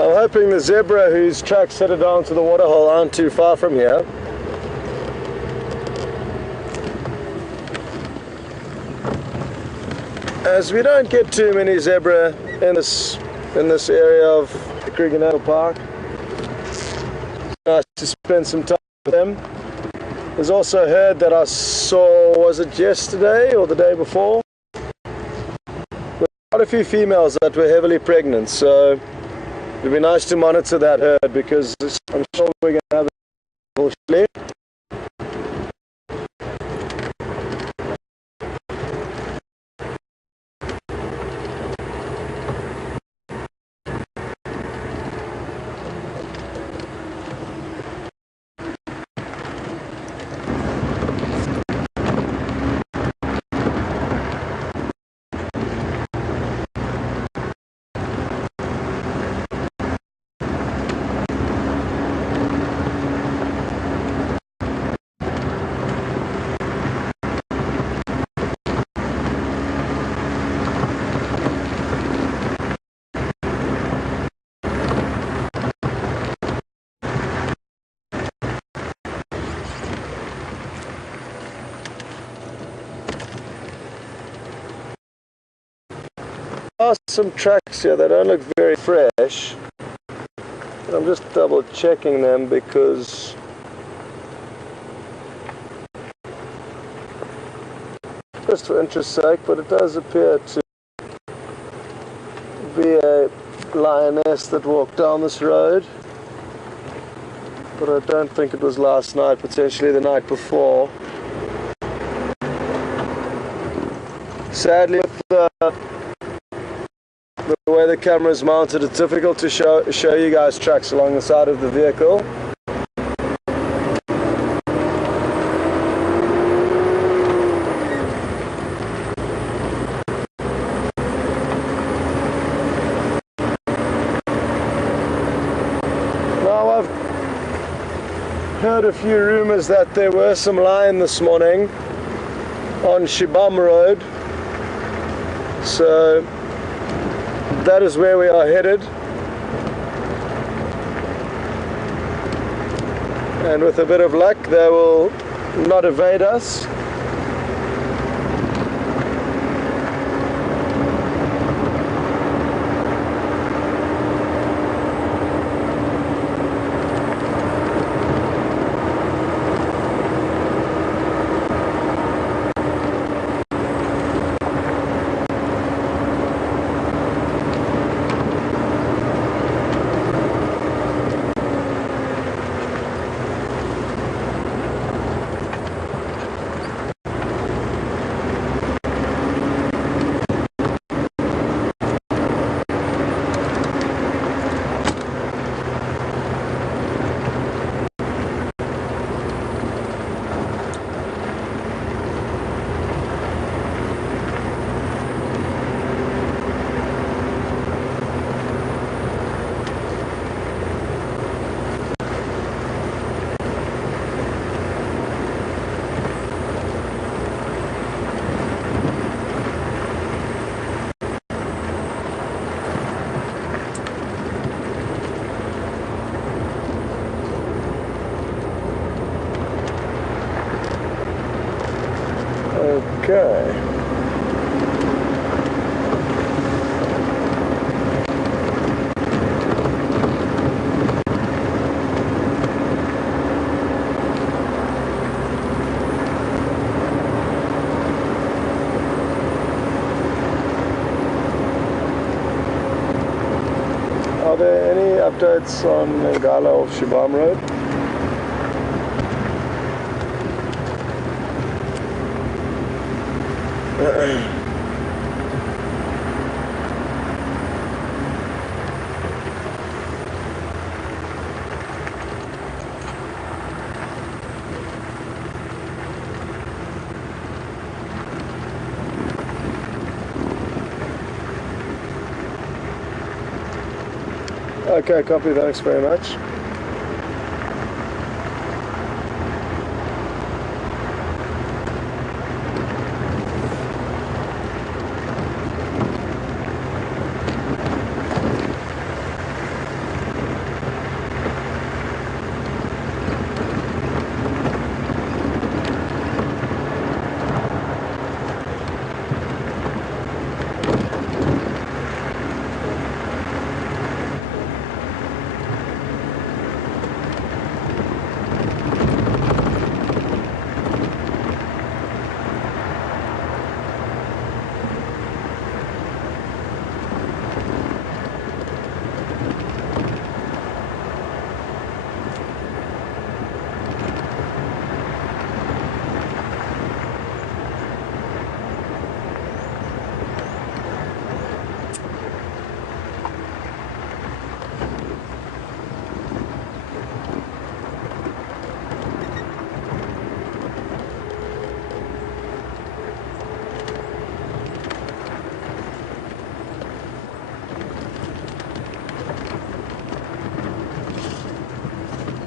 I'm hoping the zebra whose tracks headed down to the waterhole aren't too far from here. As we don't get too many zebra in this area of the Kruger National Park, it's nice to spend some time with them. There's also a herd that I saw, was it yesterday or the day before? Quite a few females that were heavily pregnant, so it'd be nice to monitor that herd because I'm sure we're going to have a bullshit. There are some tracks here that don't look very fresh, but I'm just double checking them because just for interest's sake, but it does appear to be a lioness that walked down this road, but I don't think it was last night, potentially the night before. Sadly, with the way the camera is mounted, it's difficult to show you guys tracks along the side of the vehicle. Now I've heard a few rumors that there were some lion this morning on Shibam Road, so that is where we are headed, and with a bit of luck they will not evade us. Okay. Are there any updates on Ngala of Shibam Road? Okay, copy, thanks very much.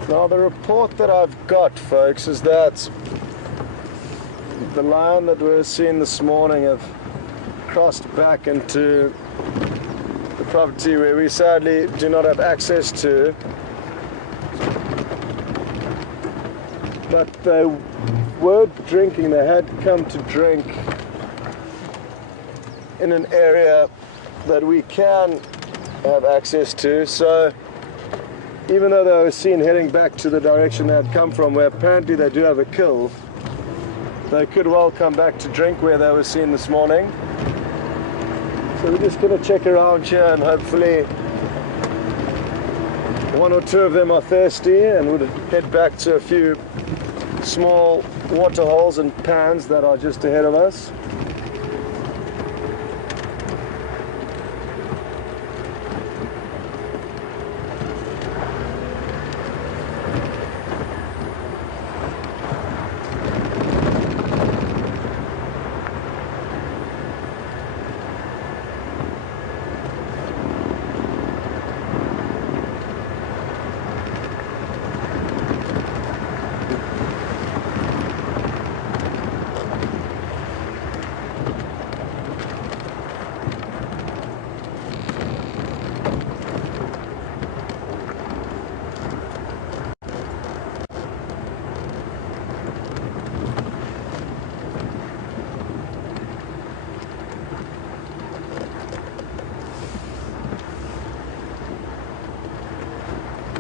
Now the report that I've got, folks, is that the lion that we were seen this morning have crossed back into the property where we sadly do not have access to. But they were drinking, they had come to drink in an area that we can have access to. So even though they were seen heading back to the direction they had come from, where apparently they do have a kill, they could well come back to drink where they were seen this morning. So we're just going to check around here, and hopefully one or two of them are thirsty and would head back to a few small water holes and pans that are just ahead of us.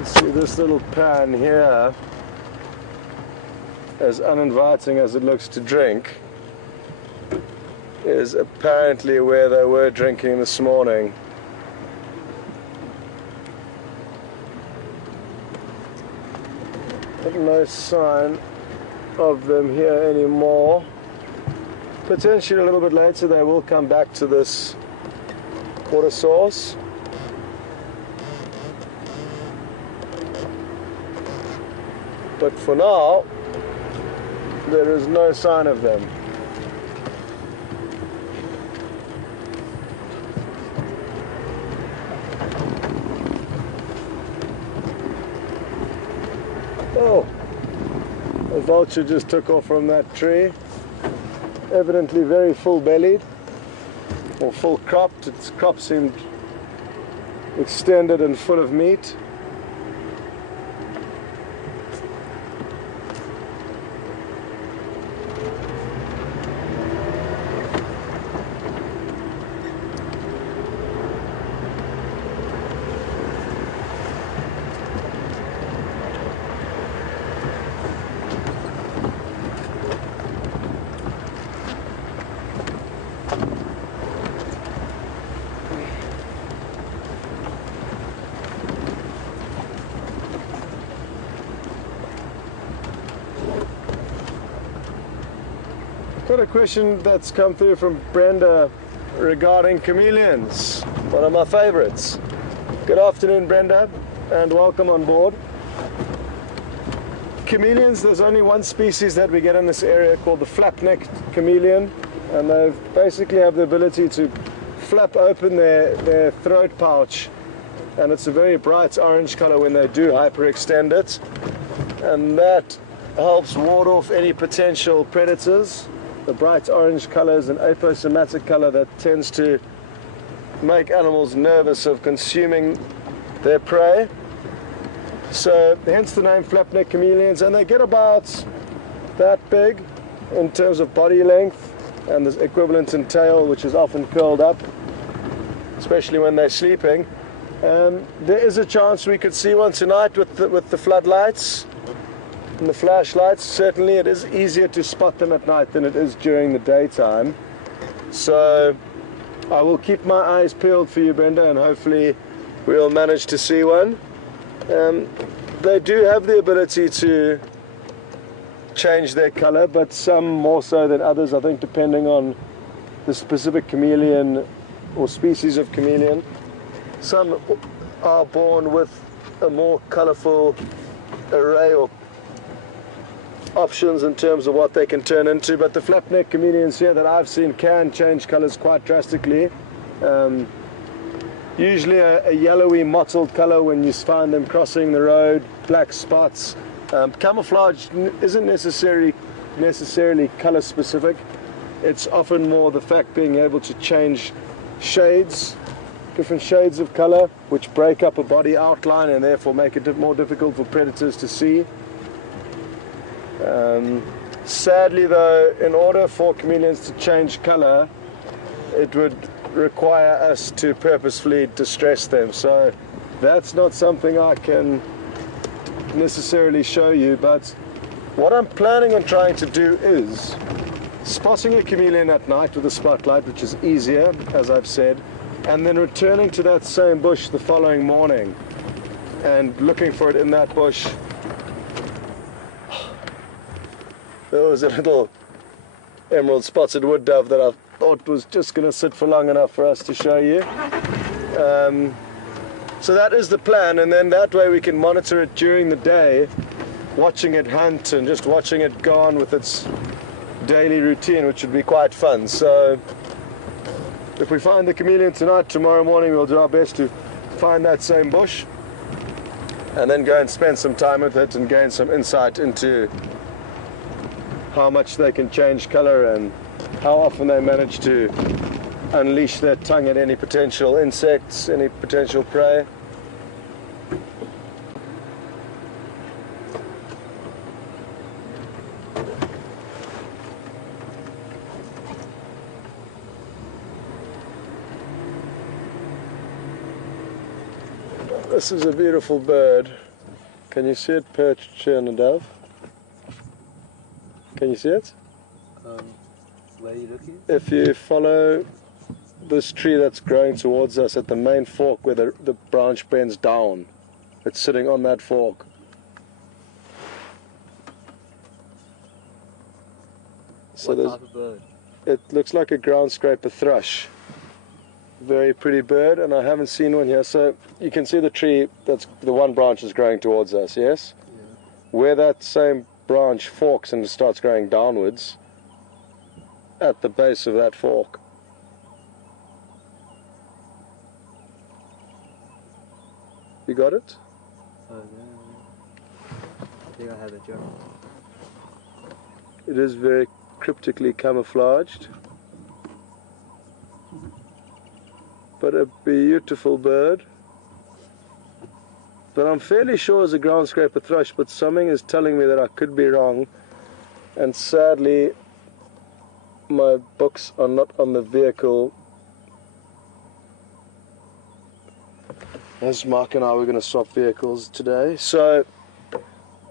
See, this little pan here, as uninviting as it looks to drink, is apparently where they were drinking this morning. But no sign of them here anymore. Potentially a little bit later they will come back to this water source. But for now, there is no sign of them. Oh, a vulture just took off from that tree. Evidently very full-bellied, or full-cropped. Its crop seemed extended and full of meat. Got a question that's come through from Brenda regarding chameleons, one of my favorites. Good afternoon, Brenda, and welcome on board. Chameleons, there's only one species that we get in this area called the flap-necked chameleon, and they basically have the ability to flap open their throat pouch, and it's a very bright orange color when they do hyperextend it, and that helps ward off any potential predators. The bright orange color is an aposematic color that tends to make animals nervous of consuming their prey. So hence the name flap-neck chameleons, and they get about that big in terms of body length, and the equivalent in tail, which is often curled up, especially when they're sleeping. There is a chance we could see one tonight with the floodlights and the flashlights. Certainly it is easier to spot them at night than it is during the daytime. So I will keep my eyes peeled for you, Brenda, and hopefully we'll manage to see one. They do have the ability to change their color, but some more so than others, I think, depending on the specific chameleon or species of chameleon. Some are born with a more colorful array or options in terms of what they can turn into, but the flap-neck chameleons here that I've seen can change colors quite drastically. Usually a yellowy mottled color when you find them crossing the road, black spots. Camouflage isn't necessarily color specific. It's often more the fact being able to change shades, different shades of color, which break up a body outline and therefore make it more difficult for predators to see. Sadly though, in order for chameleons to change color, it would require us to purposefully distress them. So that's not something I can necessarily show you, but what I'm planning on trying to do is spotting a chameleon at night with a spotlight, which is easier, as I've said, and then returning to that same bush the following morning and looking for it in that bush. There was a little emerald spotted wood dove that I thought was just going to sit for long enough for us to show you. So that is the plan, and then that way we can monitor it during the day, watching it hunt and just watching it go on with its daily routine, which would be quite fun. So if we find the chameleon tonight, tomorrow morning we'll do our best to find that same bush and then go and spend some time with it and gain some insight into how much they can change color and how often they manage to unleash their tongue at any potential insects, any potential prey. This is a beautiful bird. Can you see it perched here on a dove? Can you see it? Where are you looking? If you follow this tree that's growing towards us at the main fork where the branch bends down, it's sitting on that fork. So what type of bird? It looks like a ground scraper thrush. Very pretty bird, and I haven't seen one here. So you can see the tree, that's the one branch is growing towards us, yes? Yeah. Where that same branch forks and starts growing downwards, at the base of that fork. You got it? Oh, yeah. I think I have it, Joe. It is very cryptically camouflaged, but a beautiful bird. But I'm fairly sure it's a ground scraper thrush, but something is telling me that I could be wrong, and sadly my books are not on the vehicle. As Mark and I were going to swap vehicles today, so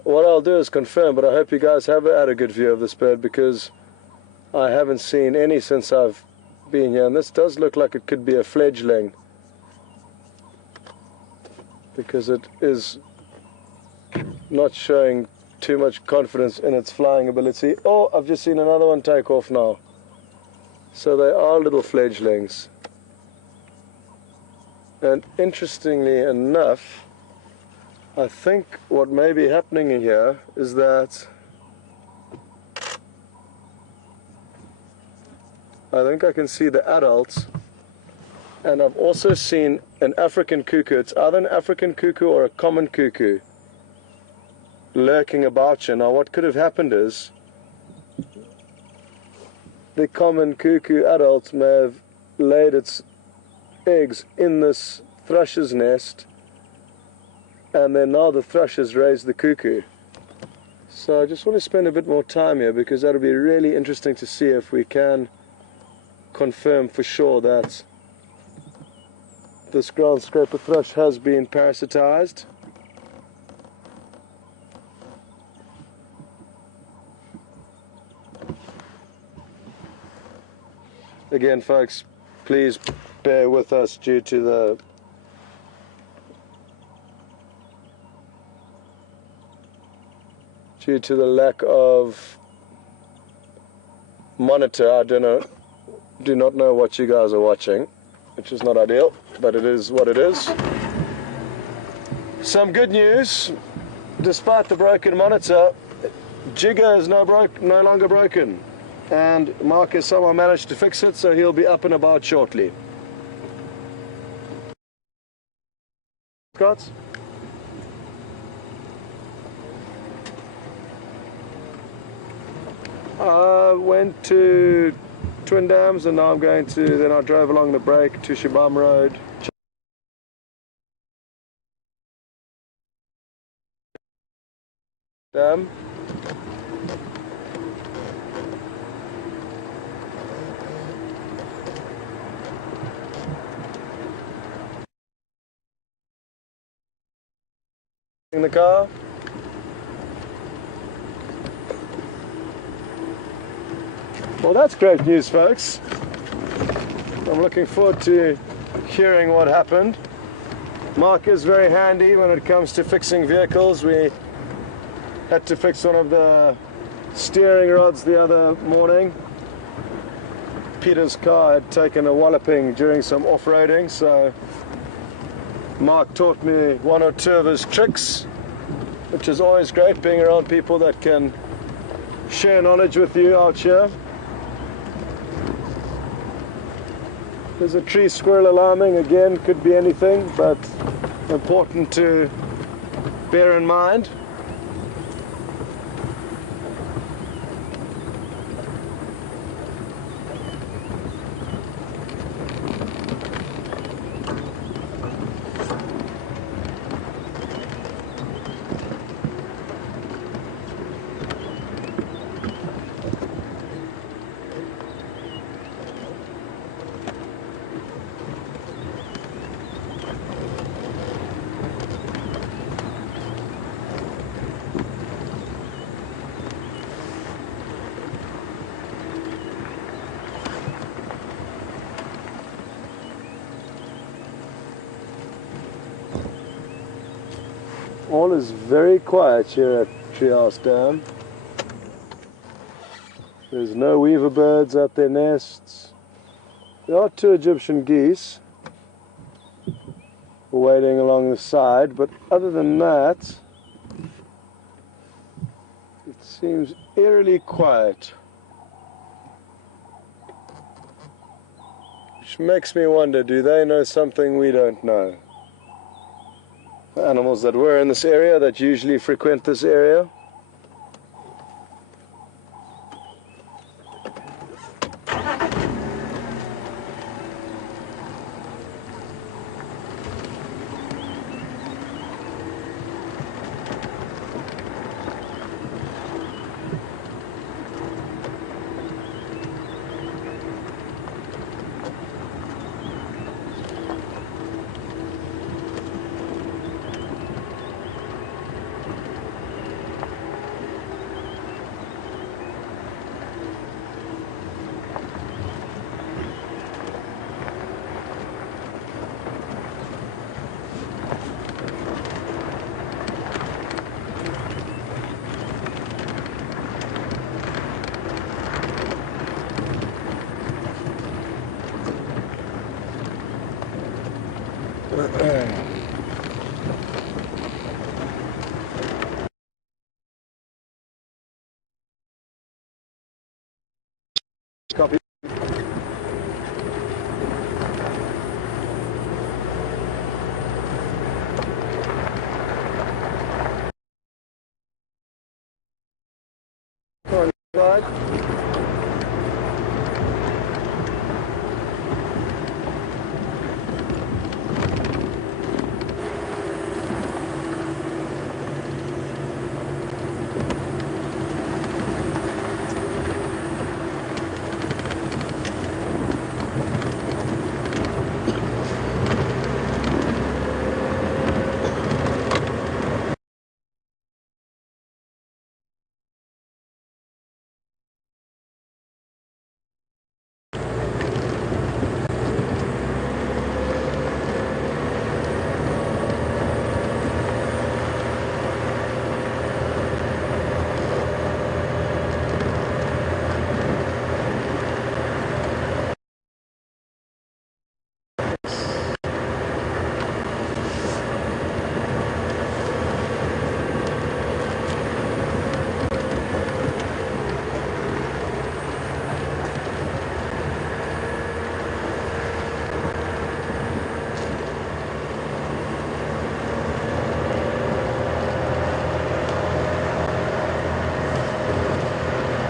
what I'll do is confirm, but I hope you guys have had a good view of this bird, because I haven't seen any since I've been here, and this does look like it could be a fledgling, because it is not showing too much confidence in its flying ability. Oh, I've just seen another one take off now. So they are little fledglings. And interestingly enough, I think what may be happening here is that I think I can see the adults, and I've also seen an African cuckoo. It's either an African cuckoo or a common cuckoo lurking about here. Now what could have happened is the common cuckoo adult may have laid its eggs in this thrush's nest, and then now the thrush has raised the cuckoo. So I just want to spend a bit more time here, because that'll be really interesting to see if we can confirm for sure that this ground scraper thrush has been parasitized. Again, folks, please bear with us due to the lack of monitor. I do not know what you guys are watching, which is not ideal, but it is what it is. Some good news: despite the broken monitor, Jigger is no longer broken, and Marcus somehow managed to fix it, so he'll be up and about shortly. Scots? I went to Twin Dams and now I'm going to, then I drove along the break to Shabam Road. Dam. In the car. Well, that's great news, folks. I'm looking forward to hearing what happened. Mark is very handy when it comes to fixing vehicles. We had to fix one of the steering rods the other morning. Peter's car had taken a walloping during some off-roading, so Mark taught me one or two of his tricks, which is always great, being around people that can share knowledge with you out here. There's a tree squirrel alarming, again, could be anything, but important to bear in mind. All is very quiet here at Treehouse Dam. There's no weaver birds at their nests. There are two Egyptian geese wading along the side, but other than that, it seems eerily quiet. Which makes me wonder, do they know something we don't know? Animals that were in this area, that usually frequent this area. Copy. Come on, slide.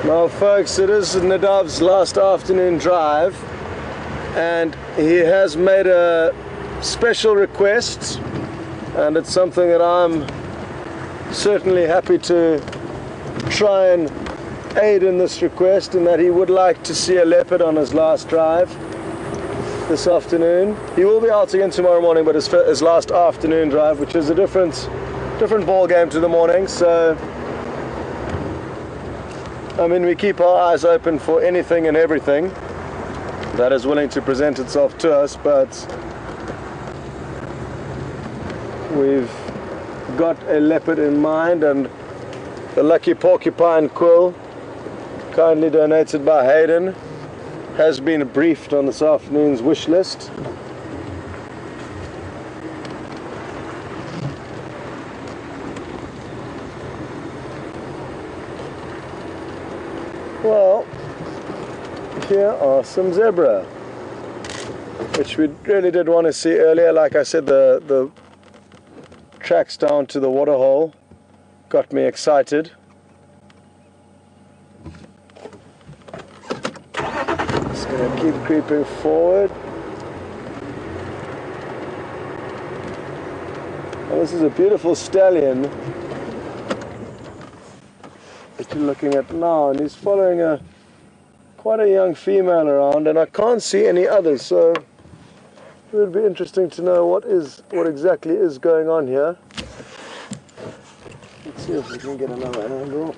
Now folks, it is Nadav's last afternoon drive, and he has made a special request, and it's something that I'm certainly happy to try and aid in this request, in that he would like to see a leopard on his last drive this afternoon. He will be out again tomorrow morning, but his last afternoon drive, which is a different ball game to the morning. So I mean, we keep our eyes open for anything and everything that is willing to present itself to us, but we've got a leopard in mind, and the lucky porcupine quill, kindly donated by Hayden, has been briefed on this afternoon's wish list. Well, here are some zebra, which we really did want to see earlier. Like I said, the tracks down to the waterhole got me excited. Just going to keep creeping forward. Well, this is a beautiful stallion that you're looking at now, and he's following quite a young female around, and I can't see any others, so it would be interesting to know what exactly is going on here. Let's see if we can get another angle.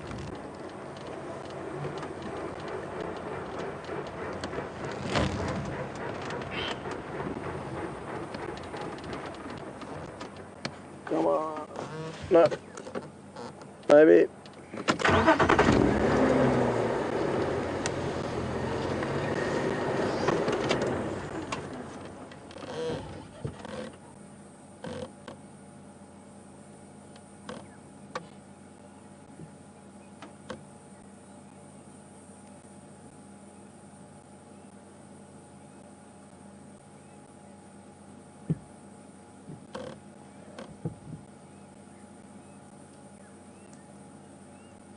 Come on. No. Maybe.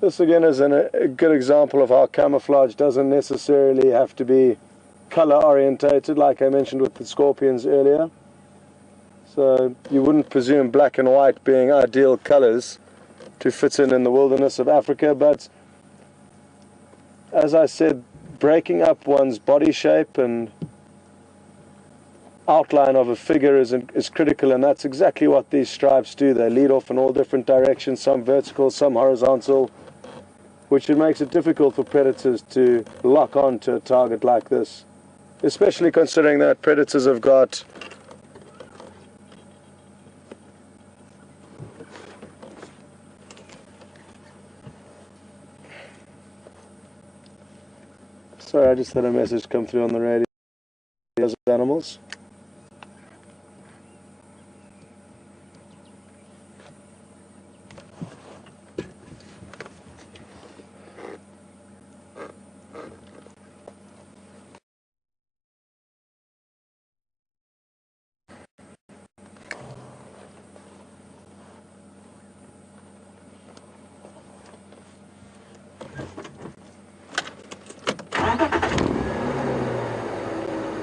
This again is a good example of how camouflage doesn't necessarily have to be color orientated, like I mentioned with the scorpions earlier. So you wouldn't presume black and white being ideal colors to fit in the wilderness of Africa, but as I said, breaking up one's body shape and outline of a figure is critical, and that's exactly what these stripes do. They lead off in all different directions, some vertical, some horizontal, which makes it difficult for predators to lock on to a target like this, especially considering that predators have got sorry, I just had a message come through on the radio. Those animals.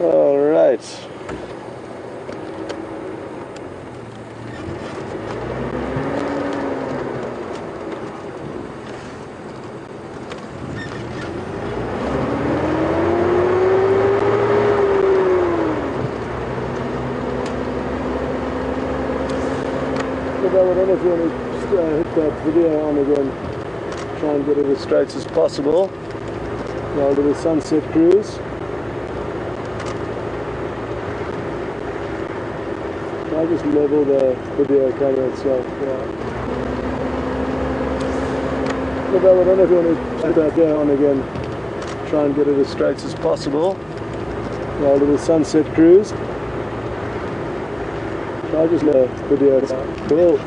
All right. I don't know if you want to hit that video on again, try and get it as straight as possible. I'll do the sunset cruise. I'll just level the video camera itself. Yeah. I don't know if you want to hit that video on again, try and get it as straight as possible. I'll do the sunset cruise. I'll just let the video cool.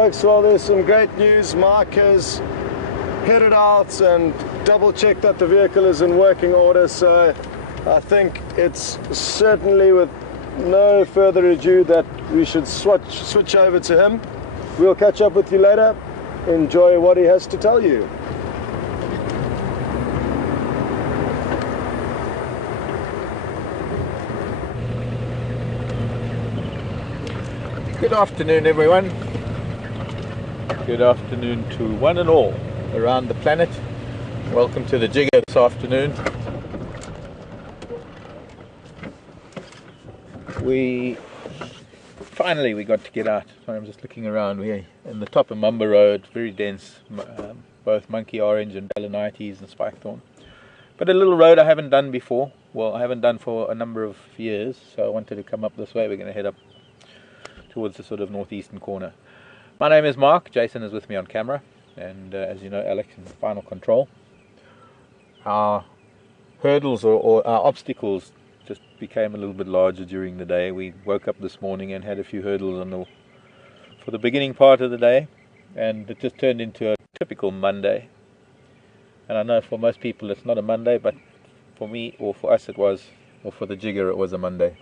Folks, well, there's some great news. Mark has headed out and double checked that the vehicle is in working order, so I think it's certainly with no further ado that we should switch over to him. We'll catch up with you later. Enjoy what he has to tell you. Good afternoon, everyone. Good afternoon to one and all around the planet. Welcome to the Jigger this afternoon. We got to get out. Sorry, I'm just looking around. We're in the top of Mumba Road, very dense, both monkey orange and balanites and spikethorn. But a little road I haven't done before. Well, I haven't done for a number of years, so I wanted to come up this way. We're going to head up towards the sort of northeastern corner. My name is Mark. Jason is with me on camera, and as you know, Alex in final control. Our hurdles or our obstacles just became a little bit larger during the day. We woke up this morning and had a few hurdles for the beginning part of the day, and it just turned into a typical Monday. And I know for most people it's not a Monday, but for me, or for us it was, or for the Jigger it was a Monday.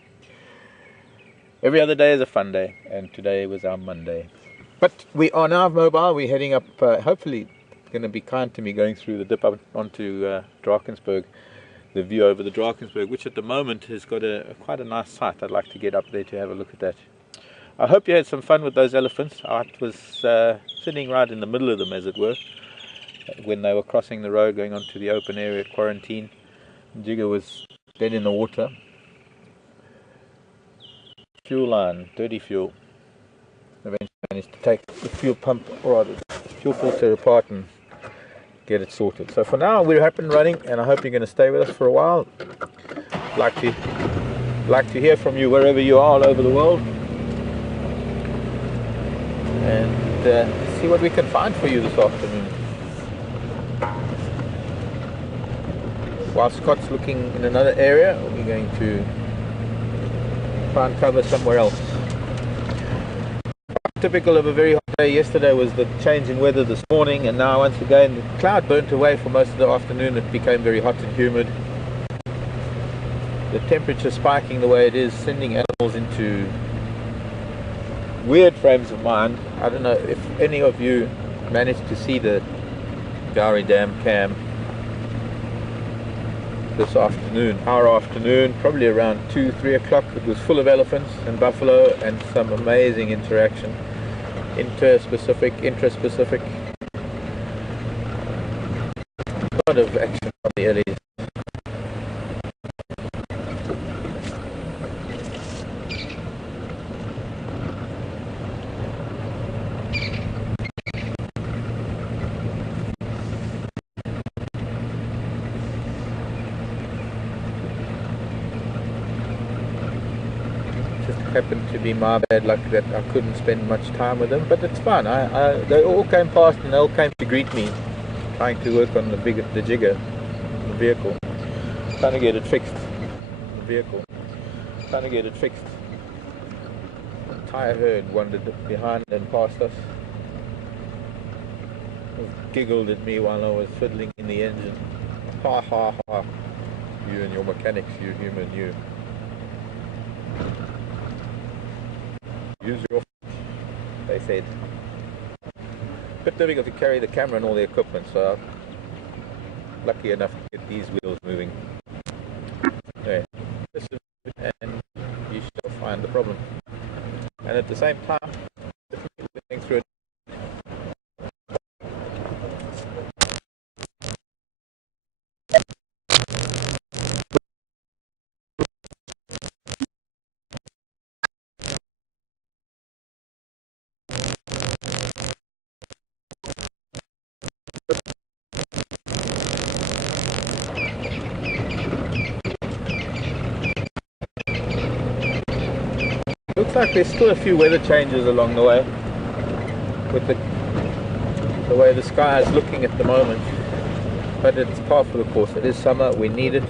Every other day is a fun day, and today was our Monday. But we are now mobile. We're heading up, hopefully going to be kind to me going through the dip up onto Drakensberg, the view over the Drakensberg, which at the moment has got quite a nice sight. I'd like to get up there to have a look at that. I hope you had some fun with those elephants. I was sitting right in the middle of them, as it were, when they were crossing the road going onto the open area quarantine. Jigger was dead in the water. Fuel line, dirty fuel. Eventually managed to take the fuel pump, or rather fuel filter apart and get it sorted. So for now we're up and running, and I hope you're going to stay with us for a while. Like to hear from you wherever you are all over the world, and see what we can find for you this afternoon. While Scott's looking in another area, we're going to try and cover somewhere else. Typical of a very hot day. Yesterday was the change in weather this morning, and now once again the cloud burnt away for most of the afternoon. It became very hot and humid. The temperature spiking the way it is, sending animals into weird frames of mind. I don't know if any of you managed to see the Gowrie Dam cam this afternoon, our afternoon, probably around 2-3 o'clock. It was full of elephants and buffalo, and some amazing interaction, intraspecific, a lot of action from the early. Happened to be my bad luck that I couldn't spend much time with them, but it's fun. They all came past and they all came to greet me, trying to work on the Jigger, the vehicle, trying to get it fixed. The entire herd wandered behind and past us, giggled at me while I was fiddling in the engine. Ha ha ha! You and your mechanics, you human, you. Use your, they said. Bit difficult to carry the camera and all the equipment, so lucky enough to get these wheels moving. Anyway, and you shall find the problem. And at the same time, going through it. Looks like there's still a few weather changes along the way, with the way the sky is looking at the moment, but it's par for the course. It is summer, we need it.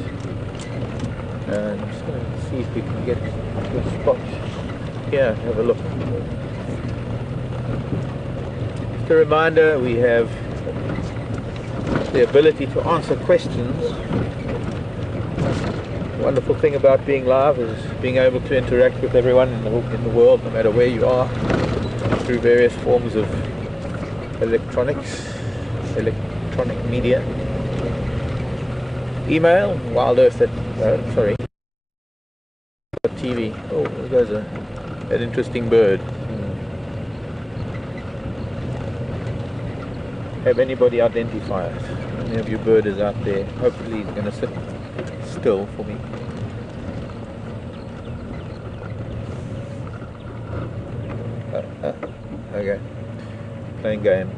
And I'm just going to see if we can get a good spot here, have a look. Just a reminder, we have the ability to answer questions. The wonderful thing about being live is being able to interact with everyone in the world, no matter where you are, through various forms of electronic media. Email WildEarthTV. Oh, there goes an interesting bird. Have anybody identify it? Any of you birders out there? Hopefully he's going to sit still for me. Okay. Playing games.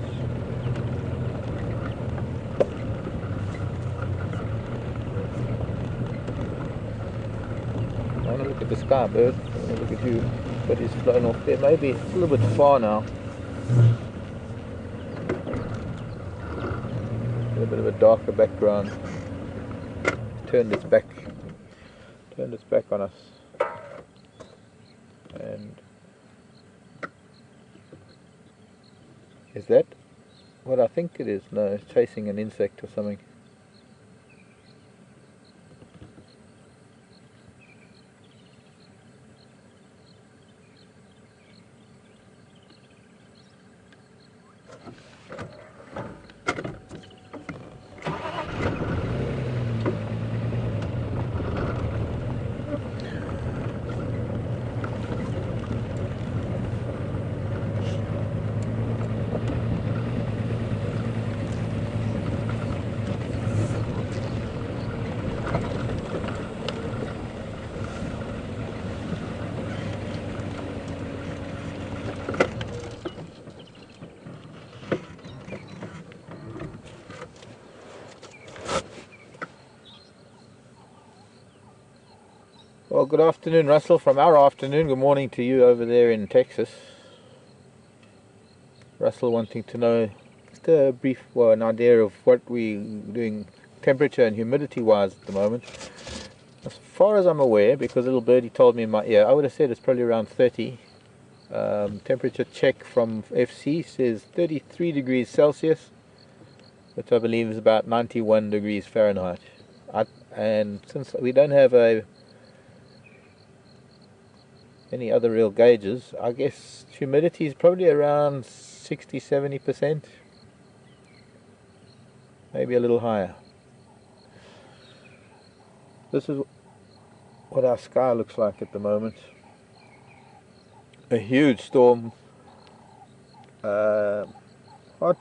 I want to look at the sky, bird. I want to look at you. But he's flown off there. Maybe it's a little bit far now. A bit of a darker background. Turned its back on us. And is that what I think it is? No, it's chasing an insect or something. Well, good afternoon, Russell, from our afternoon. Good morning to you over there in Texas. Russell wanting to know just a brief, an idea of what we're doing temperature and humidity wise at the moment. As far as I'm aware, because little birdie told me in my ear, I would have said it's probably around 30. Temperature check from FC says 33 degrees Celsius, which I believe is about 91 degrees Fahrenheit. And since we don't have any other real gauges, I guess humidity is probably around 60-70%, maybe a little higher. This is what our sky looks like at the moment. A huge storm, hard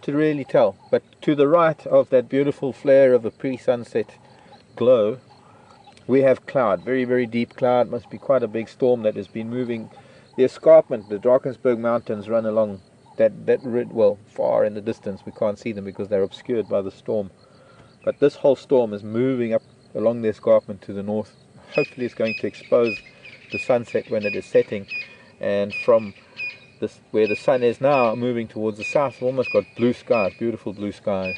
to really tell, but to the right of that beautiful flare of a pre-sunset glow, we have cloud, very, very deep cloud. Must be quite a big storm that has been moving. The escarpment, the Drakensberg Mountains run along well, far in the distance. We can't see them because they're obscured by the storm. But this whole storm is moving up along the escarpment to the north. Hopefully it's going to expose the sunset when it is setting. And from this, where the sun is now, moving towards the south, we've almost got blue skies, beautiful blue skies.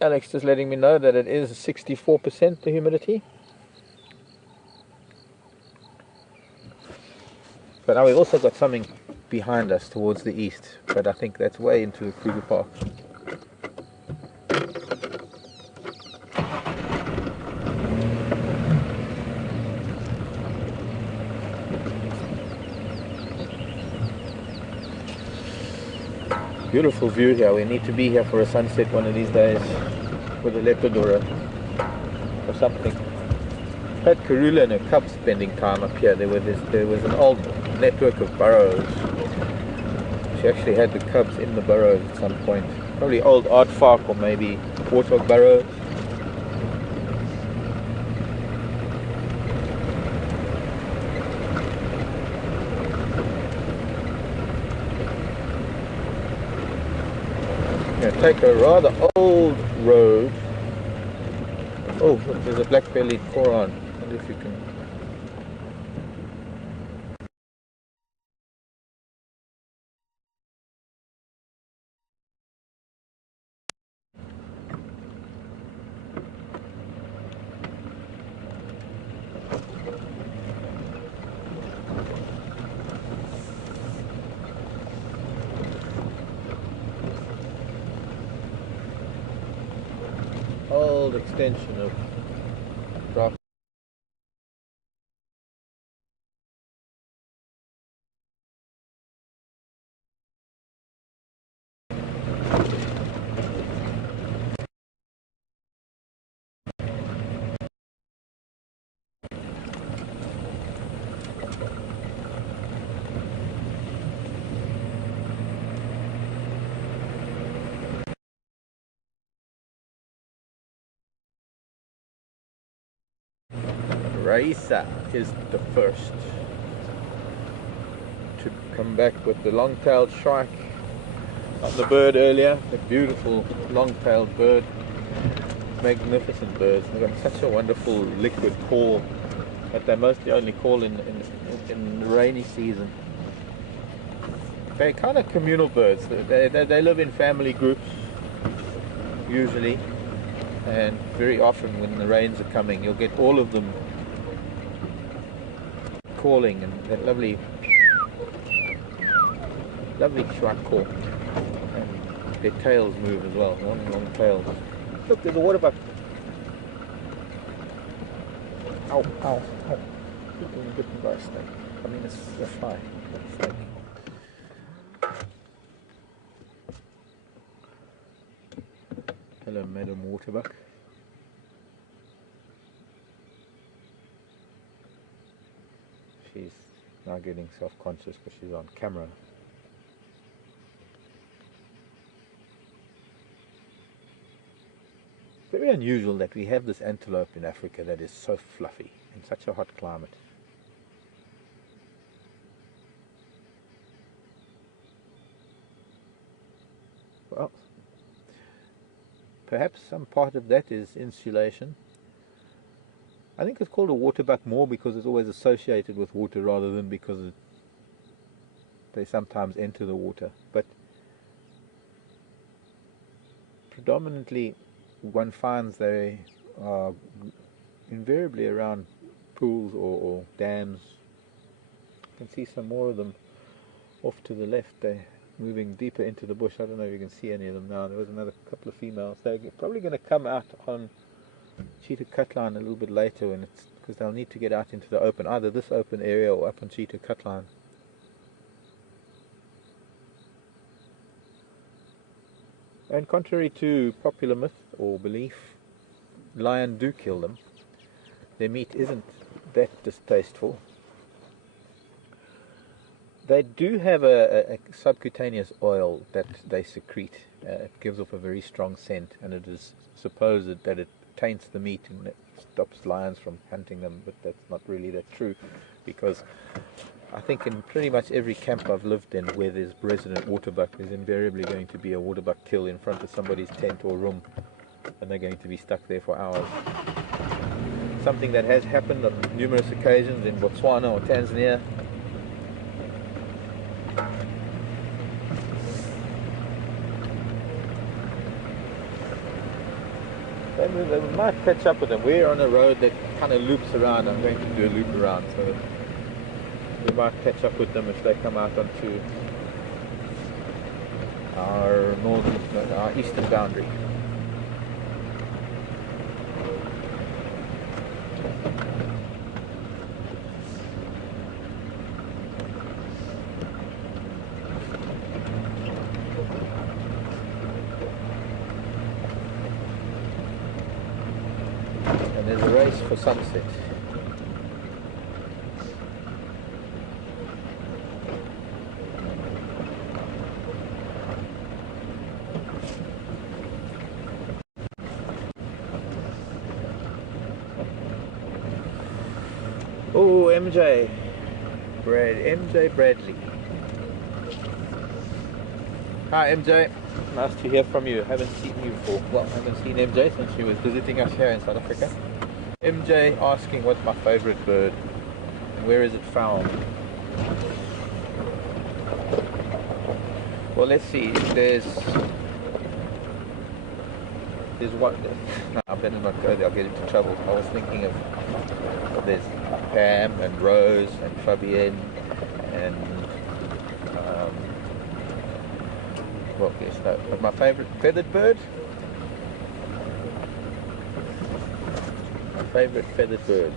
Alex just letting me know that it is 64% the humidity. But now we've also got something behind us towards the east, but I think that's way into Kruger Park. Beautiful view here. We need to be here for a sunset one of these days with a leopard or something. Had Karula and her cubs spending time up here. There was an old network of burrows. She actually had the cubs in the burrows at some point. Probably old aardvark or maybe warthog burrows. Take a rather old road. Oh, look, there's a black-bellied coron. I wonder if you can. old extension of draft. Raisa is the first to come back with the long-tailed shrike on the bird earlier. The beautiful long-tailed bird, magnificent birds. They've got such a wonderful liquid call that they mostly only call in the rainy season. They're kind of communal birds. They live in family groups usually, and very often when the rains are coming, you'll get all of them calling, and that lovely shrike call, and their tails move as well, long tails. Look, there's a water buck. Ow, ow, ow. You're being bitten by a snake. I mean, it's a fly, not a snake. Hello, Madam Waterbuck. She's now getting self-conscious because she's on camera. Very unusual that we have this antelope in Africa that is so fluffy in such a hot climate. Well, perhaps some part of that is insulation. I think it's called a waterbuck more because it's always associated with water rather than because they sometimes enter the water. But predominantly one finds they are invariably around pools or dams. You can see some more of them off to the left. They're moving deeper into the bush. I don't know if you can see any of them now. There was another couple of females. They're probably going to come out on cheetah cutline a little bit later, when it's because they'll need to get out into the open, either this open area or up on cheetah cutline. And contrary to popular myth or belief, lion do kill them. Their meat isn't that distasteful. They do have a subcutaneous oil that they secrete. It gives off a very strong scent, and it is supposed that it taints the meat and it stops lions from hunting them, but that's not really that true, because I think in pretty much every camp I've lived in where there's resident waterbuck, there's invariably going to be a waterbuck kill in front of somebody's tent or room, and they're going to be stuck there for hours. Something that has happened on numerous occasions in Botswana or Tanzania. They might catch up with them. We're on a road that kind of loops around. I'm going to do a loop around, so we might catch up with them if they come out onto our eastern boundary. There's a race for sunset. Oh, MJ Bradley. Hi MJ, nice to hear from you. Haven't seen you for, well, haven't seen MJ since she was visiting us here in South Africa. MJ asking what's my favorite bird and where is it found. Well, let's see. There's one. No, I better not go there. I'll get into trouble. I was thinking of there's Pam and Rose and Fabienne and well, yes, no. But my favorite feathered bird. favorite feathered bird.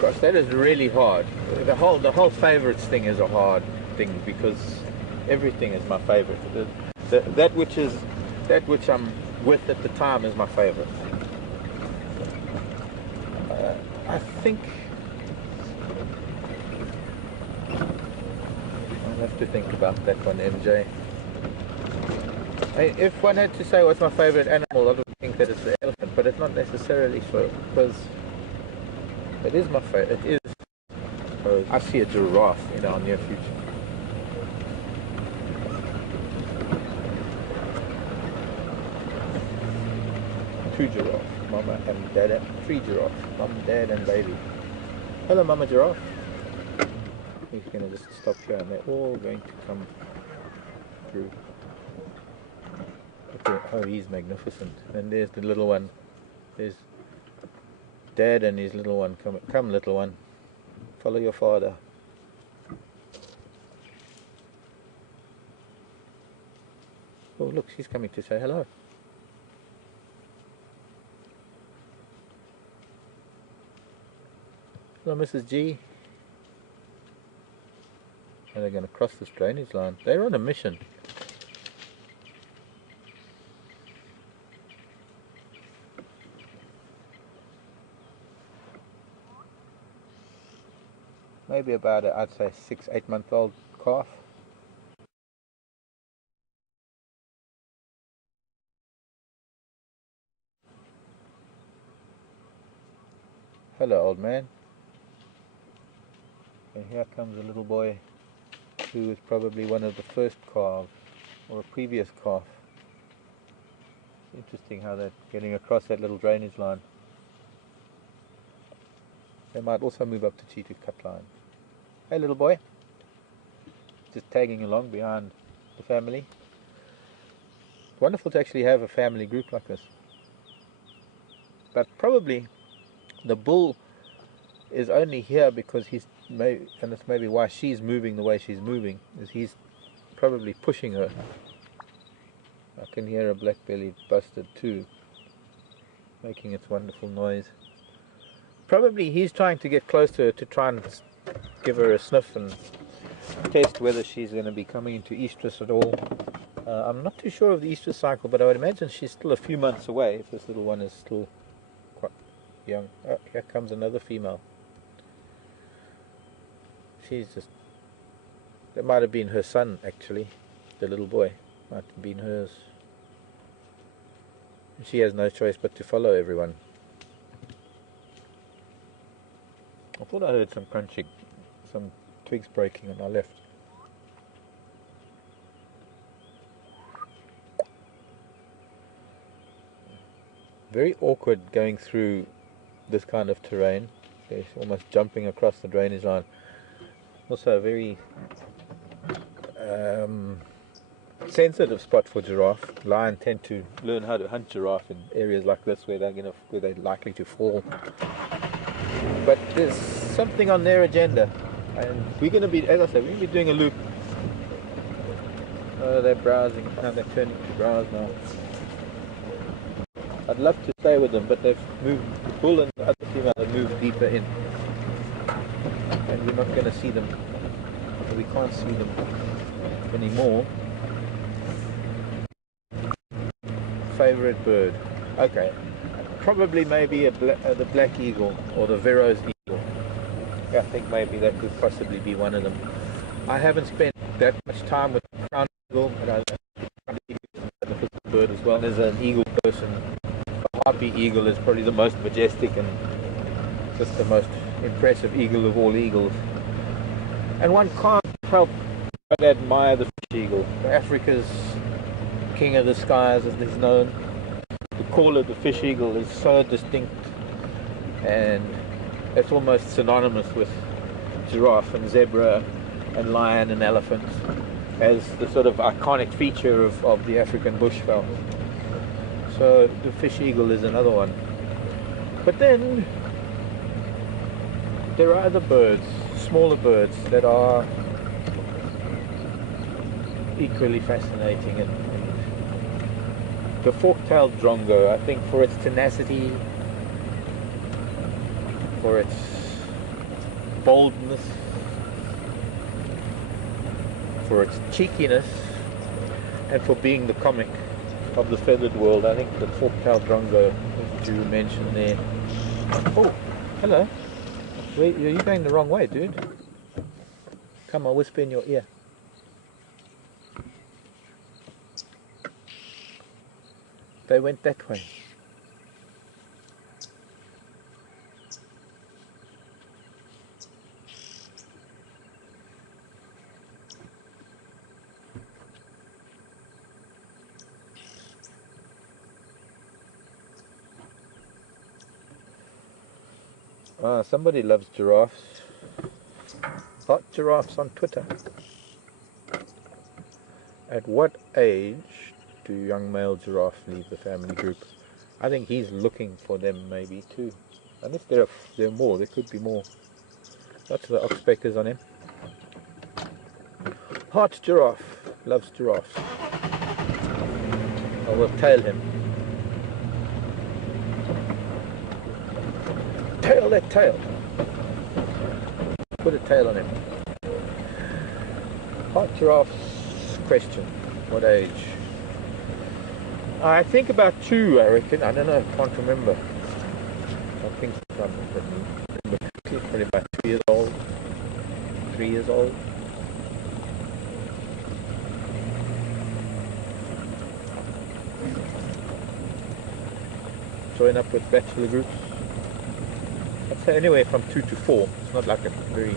Gosh, that is really hard. The whole favorites thing is a hard thing because everything is my favorite. That which I'm with at the time is my favorite. I think I'll have to think about that one, MJ. If one had to say what's my favorite animal, I would think that it's the elephant, but it's not necessarily so, because it is my favorite. It is. I see a giraffe in our near future. Two giraffes, Mama and Dad. Three giraffes, Mom, Dad, and baby. Hello, Mama giraffe. He's going to just stop here, and they're all going to come through. Okay. Oh, he's magnificent. And there's the little one. There's Dad and his little one. Come, little one. Follow your father. Oh, look, she's coming to say hello. Hello, Mrs. G. And they're going to cross this drainage line. They're on a mission. Maybe about a, I'd say 6-8 month old calf. Hello, old man. And here comes a little boy who is probably one of the first calves or a previous calf. Interesting how they're getting across that little drainage line. They might also move up to Cheetah cut line. Hey, little boy. Just tagging along behind the family. Wonderful to actually have a family group like this. But probably the bull is only here because and it's maybe why she's moving the way she's moving, is he's probably pushing her. I can hear a black-bellied bustard too, making its wonderful noise. Probably he's trying to get close to her to try and give her a sniff and test whether she's going to be coming into estrus at all. I'm not too sure of the estrus cycle, but I would imagine she's still a few months away if this little one is still quite young. Oh, here comes another female. She's just... That might have been her son, actually. The little boy. Might have been hers. She has no choice but to follow everyone. I thought I heard some crunching, some twigs breaking on our left. Very awkward going through this kind of terrain. It's almost jumping across the drainage line. Also a very sensitive spot for giraffe. Lions tend to learn how to hunt giraffe in areas like this where they're likely to fall. But there's something on their agenda, and we're going to be, as I said, we're going to be doing a loop. Oh, they're browsing. Now they're turning to browse now. I'd love to stay with them, but they've moved. The bull and the other female have moved deeper in, and we're not going to see them. We can't see them anymore. Favorite bird? Okay. Probably maybe the black eagle or the Vero's eagle. I think maybe that could possibly be one of them. I haven't spent that much time with the crown eagle, but I think it's a bird as well. As an eagle person, the harpy eagle is probably the most majestic and just the most impressive eagle of all eagles. And one can't help but admire the fish eagle, Africa's king of the skies as he's known. The call of the fish eagle is so distinct, and it's almost synonymous with giraffe and zebra and lion and elephant as the sort of iconic feature of the African bushveld. So the fish eagle is another one. But then there are other birds, smaller birds, that are equally fascinating and the fork-tailed drongo, I think, for its tenacity, for its boldness, for its cheekiness, and for being the comic of the feathered world, I think the fork-tailed drongo, as you mentioned there. Oh, hello. Wait, you're going the wrong way, dude. Come, I'll whisper in your ear. They went that way. Ah, somebody loves giraffes. Hot giraffes on Twitter. At what age do young male giraffes leave the family group? I think he's looking for them maybe too. And if there are more, there could be more. Lots of the oxpeckers on him. Hot giraffe loves giraffes. I will tail him. Tail that tail. Put a tail on him. Hot giraffe's question. What age? I think about 2, I reckon. I don't know, I can't remember. I think probably about 2 years old. 3 years old. Join up with bachelor groups. I'd say anywhere from 2 to 4. It's not like a very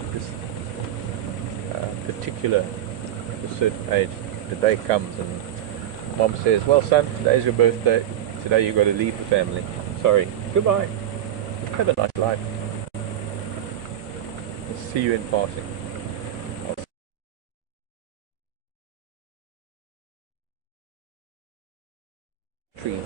particular, a certain age. The day comes and Mom says, well son, today's your birthday. Today you've got to leave the family. Sorry. Goodbye. Have a nice life. I'll see you in passing. Trees.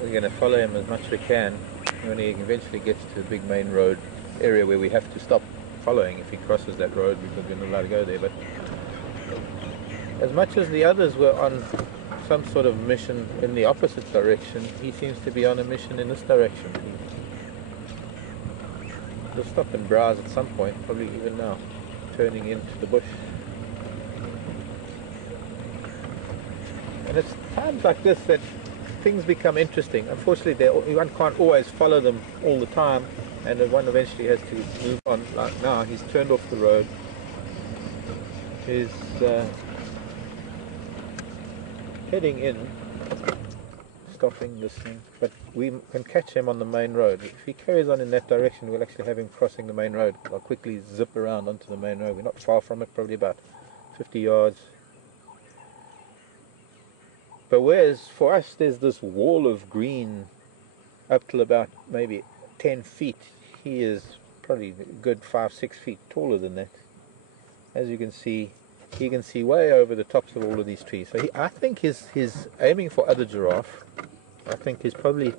We're going to follow him as much as we can when he eventually gets to the big main road area where we have to stop following if he crosses that road because we're not allowed to go there. But as much as the others were on some sort of mission in the opposite direction, he seems to be on a mission in this direction. He'll stop and browse at some point, probably even now, turning into the bush. And it's times like this that things become interesting. Unfortunately, one can't always follow them all the time, and one eventually has to move on. Like now, he's turned off the road. He's heading in, stopping, listening, but we can catch him on the main road. If he carries on in that direction, we'll actually have him crossing the main road. I'll quickly zip around onto the main road. We're not far from it, probably about 50 yards. But whereas for us there's this wall of green up till about maybe 10 feet, he is probably a good 5-6 feet taller than that. As you can see, he can see way over the tops of all of these trees. So I think he's aiming for other giraffe. I think he's probably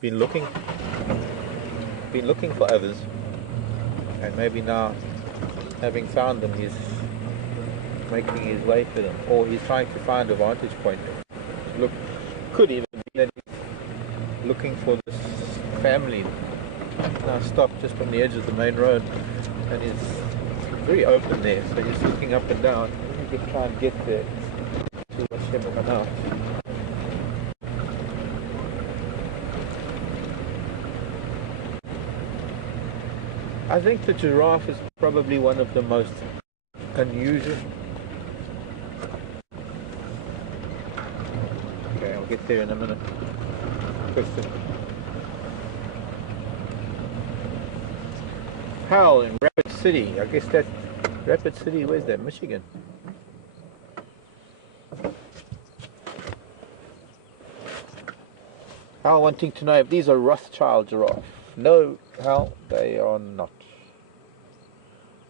been looking for others, and maybe now, having found them, he's making his way for them, or he's trying to find a vantage point. Look, could even be that he's looking for this family. Now stopped just on the edge of the main road, and it's very open there, so he's looking up and down. Let me just try and get there to watch him come out. I think the giraffe is probably one of the most unusual. Okay, I'll get there in a minute. Question. Hal in Rapid City. I guess that's Rapid City. Where's that? Michigan. Hal wanting to know if these are Rothschild giraffe. No, Hal, they are not.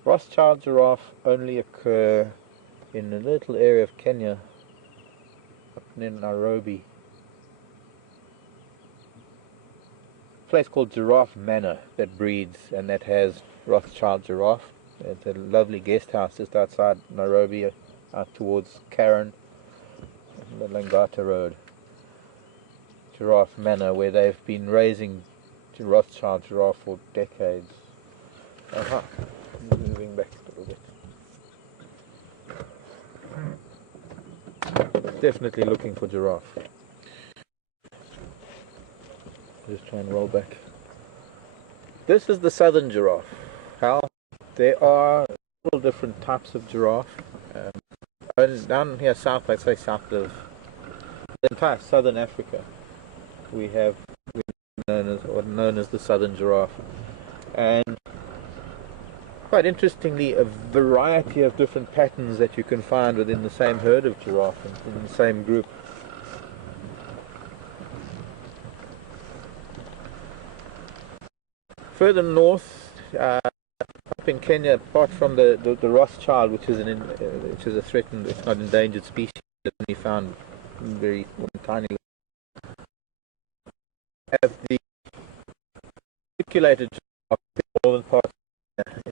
Rothschild giraffe only occur in a little area of Kenya, up near Nairobi. A place called Giraffe Manor that breeds and that has Rothschild giraffe. It's a lovely guest house just outside Nairobi, out towards Karen, the Langata Road. Giraffe Manor, where they've been raising Rothschild giraffe for decades. Aha, moving back a little bit. Definitely looking for giraffe. Just try and roll back. This is the southern giraffe. There are several different types of giraffe. Down here south, I'd say south of the entire southern Africa, we have known as the southern giraffe, and quite interestingly, a variety of different patterns that you can find within the same herd of giraffe in the same group. Further north, up in Kenya, apart from the Rothschild, which is a threatened, it's not endangered species, it's only found very tiny. Have the articulated giraffe in the northern parts of Kenya.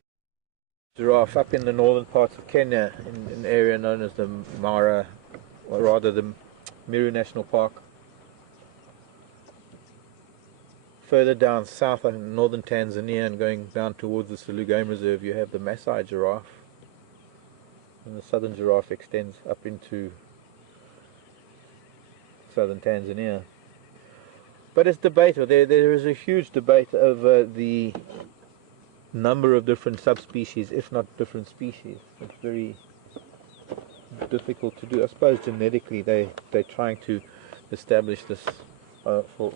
Giraffe up in the northern parts of Kenya, in an area known as the Mara, or rather the Meru National Park. Further down south in northern Tanzania and going down towards the Selous Game Reserve, you have the Maasai giraffe, and the southern giraffe extends up into southern Tanzania. But it's debatable. There is a huge debate over the number of different subspecies, if not different species. It's very difficult to do. I suppose genetically they're trying to establish this for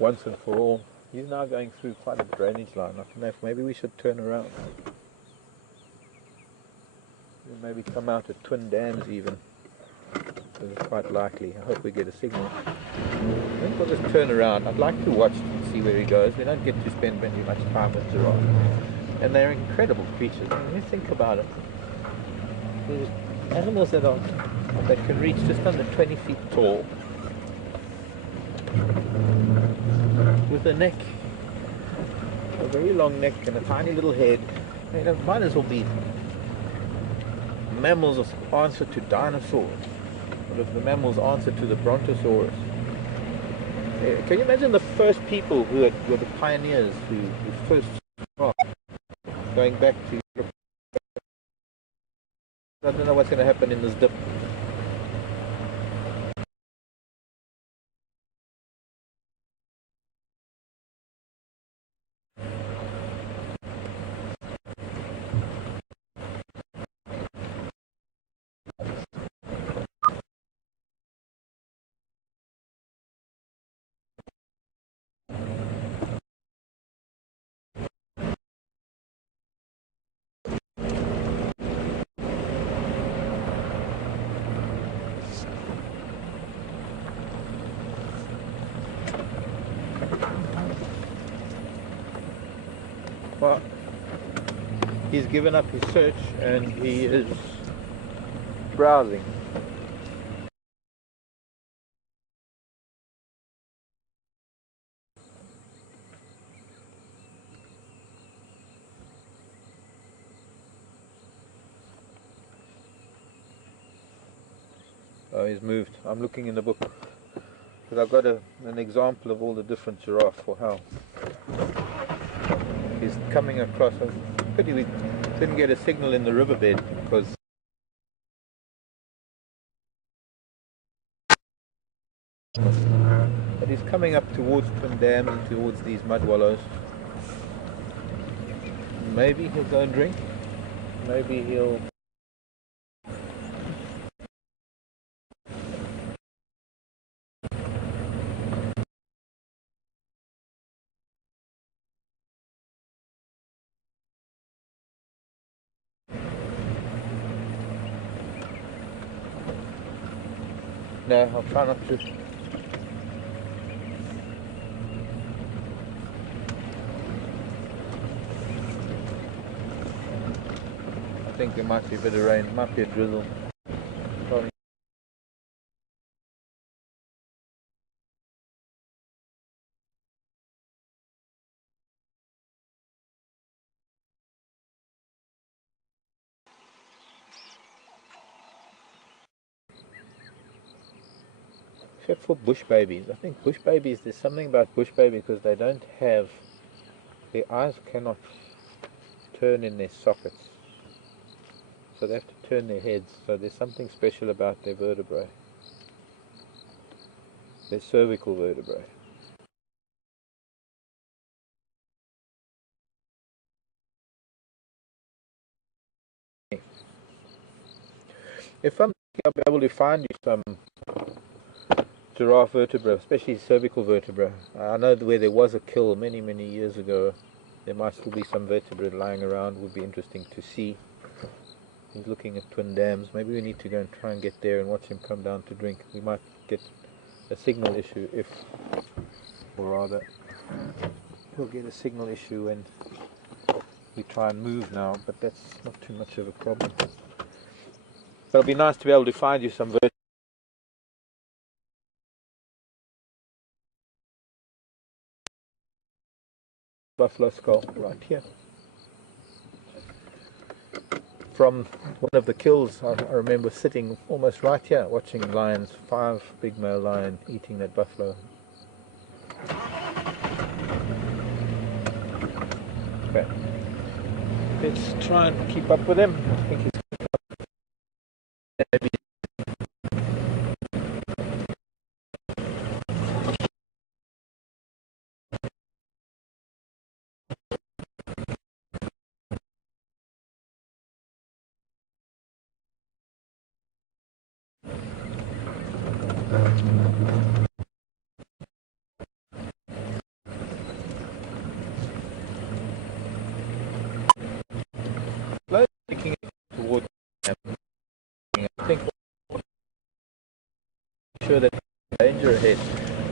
once and for all. He's now going through quite a drainage line. I don't know if maybe we should turn around. Maybe come out at Twin Dams even. It's quite likely. I hope we get a signal. I think we'll just turn around. I'd like to watch and see where he goes. We don't get to spend very much time with giraffe. And they're incredible creatures. When you think about it, there's animals that can reach just under 20 feet tall, with a neck, a very long neck and a tiny little head. You know, might as well be mammals answer to dinosaurs, or if the mammals answer to the brontosaurus. Can you imagine the first people who were the pioneers who first going back to Europe? I don't know what's going to happen in this dip. Well, he's given up his search and he is browsing. Oh, he's moved. I'm looking in the book because I've got an example of all the different giraffe for how he's coming across. Pity we didn't get a signal in the riverbed, because but he's coming up towards Twin Dams and towards these mud wallows. Maybe he'll go and drink. Maybe he'll no, I'll try not to. I think there might be a bit of rain, might be a drizzle. Probably. Except for bush babies. I think bush babies, there's something about bush babies because they don't have, their eyes cannot turn in their sockets. So they have to turn their heads. So there's something special about their vertebrae. Their cervical vertebrae. If I'm lucky, I'll be able to find you some giraffe vertebra, especially cervical vertebra. I know where there was a kill many years ago. There might still be some vertebrae lying around. Would be interesting to see. He's looking at twin dams. Maybe we need to go and try and get there and watch him come down to drink. We might get a signal issue or rather we'll get a signal issue when we try and move now, but that's not too much of a problem. But it'll be nice to be able to find you some vertebrae. Buffalo skull right here. From one of the kills, I remember sitting almost right here watching lions, 5 big male lion eating that buffalo. Okay, let's try and keep up with him. I think he's maybe. Slowly taking it towards him. I think sure that danger ahead.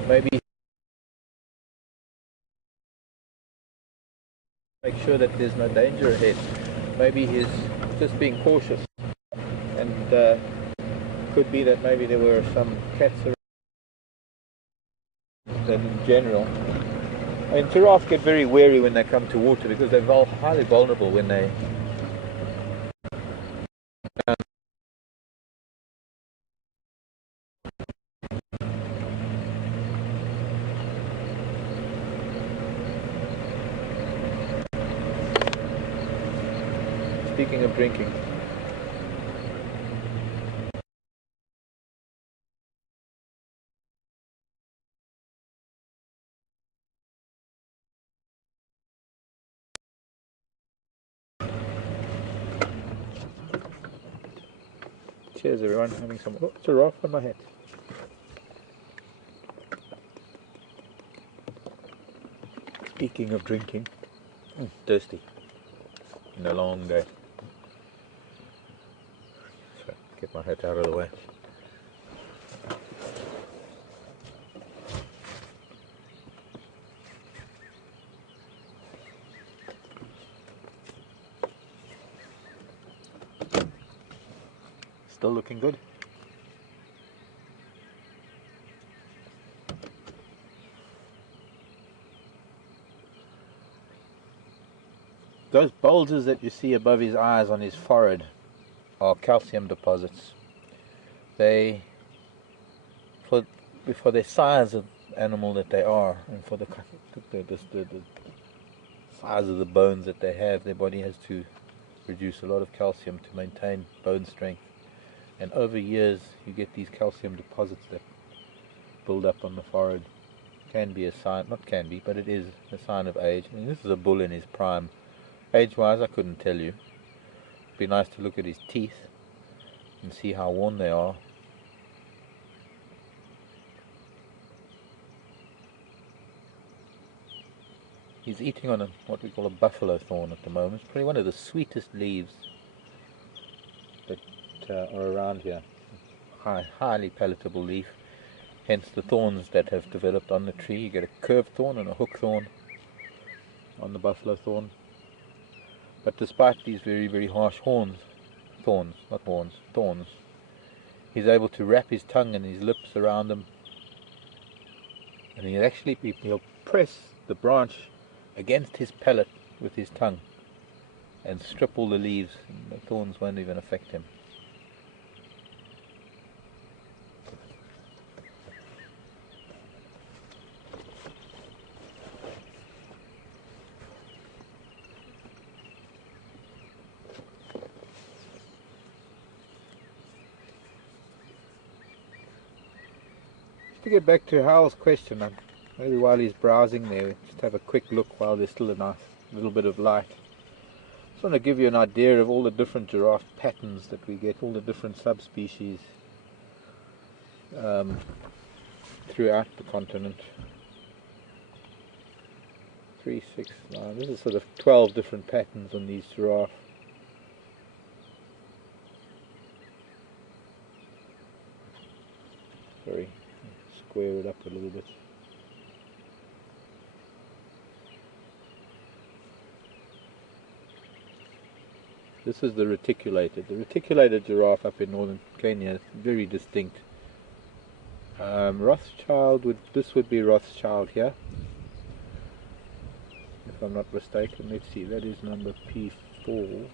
Maybe make sure that there's no danger ahead. Maybe he's just being cautious, and could be that maybe there were some cats around. In general, I mean, giraffes get very wary when they come to water because they're highly vulnerable when they. Speaking of drinking. Cheers everyone, having some giraffe on my head. Speaking of drinking, thirsty. Been a long day. So get my head out of the way. Still looking good. Those bulges that you see above his eyes on his forehead are calcium deposits. They, for the size of animal that they are, and for the size of the bones that they have, their body has to produce a lot of calcium to maintain bone strength. And over years, you get these calcium deposits that build up on the forehead. Can be a sign, not can be, but it is a sign of age. I mean, this is a bull in his prime. Age-wise, I couldn't tell you. It'd be nice to look at his teeth and see how worn they are. He's eating on what we call a buffalo thorn at the moment. It's probably one of the sweetest leaves that are around here. Highly palatable leaf. Hence the thorns that have developed on the tree. You get a curved thorn and a hook thorn on the buffalo thorn. But despite these very harsh horns, thorns, not horns, thorns. He's able to wrap his tongue and his lips around them, and he'll press the branch against his palate with his tongue and strip all the leaves, and the thorns won't even affect him. To get back to Hal's question, maybe while he's browsing there, just have a quick look while there's still a nice little bit of light. Just want to give you an idea of all the different giraffe patterns that we get, all the different subspecies throughout the continent. 3, 6, 9. This is sort of 12 different patterns on these giraffe. Sorry. Square it up a little bit. This is the reticulated. The reticulated giraffe up in northern Kenya is very distinct. Rothschild this would be Rothschild here, if I'm not mistaken. Let's see, that is number P4.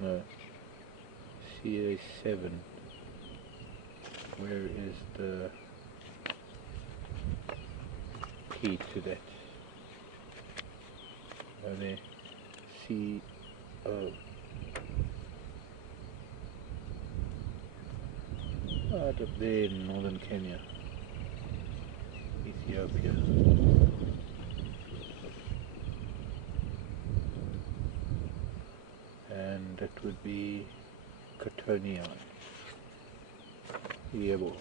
No, CA7. Where is the key to that? Oh, there. CO. Out up there in northern Kenya, Ethiopia. And that would be Cotonia. Yebo.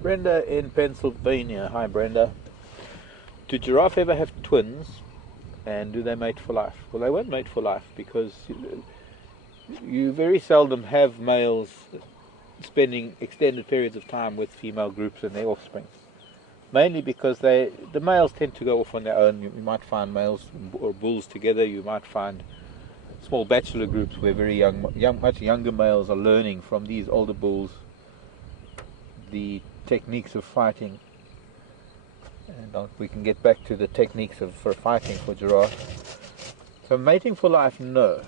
Brenda in Pennsylvania. Hi Brenda. Do giraffe ever have twins, and do they mate for life? Well, they won't mate for life because you very seldom have males spending extended periods of time with female groups and their offspring. Mainly because the males tend to go off on their own. You might find males or bulls together. You might find small bachelor groups where very much younger males are learning from these older bulls the techniques of fighting. And we can get back to the techniques for fighting for giraffe. So mating for life, no.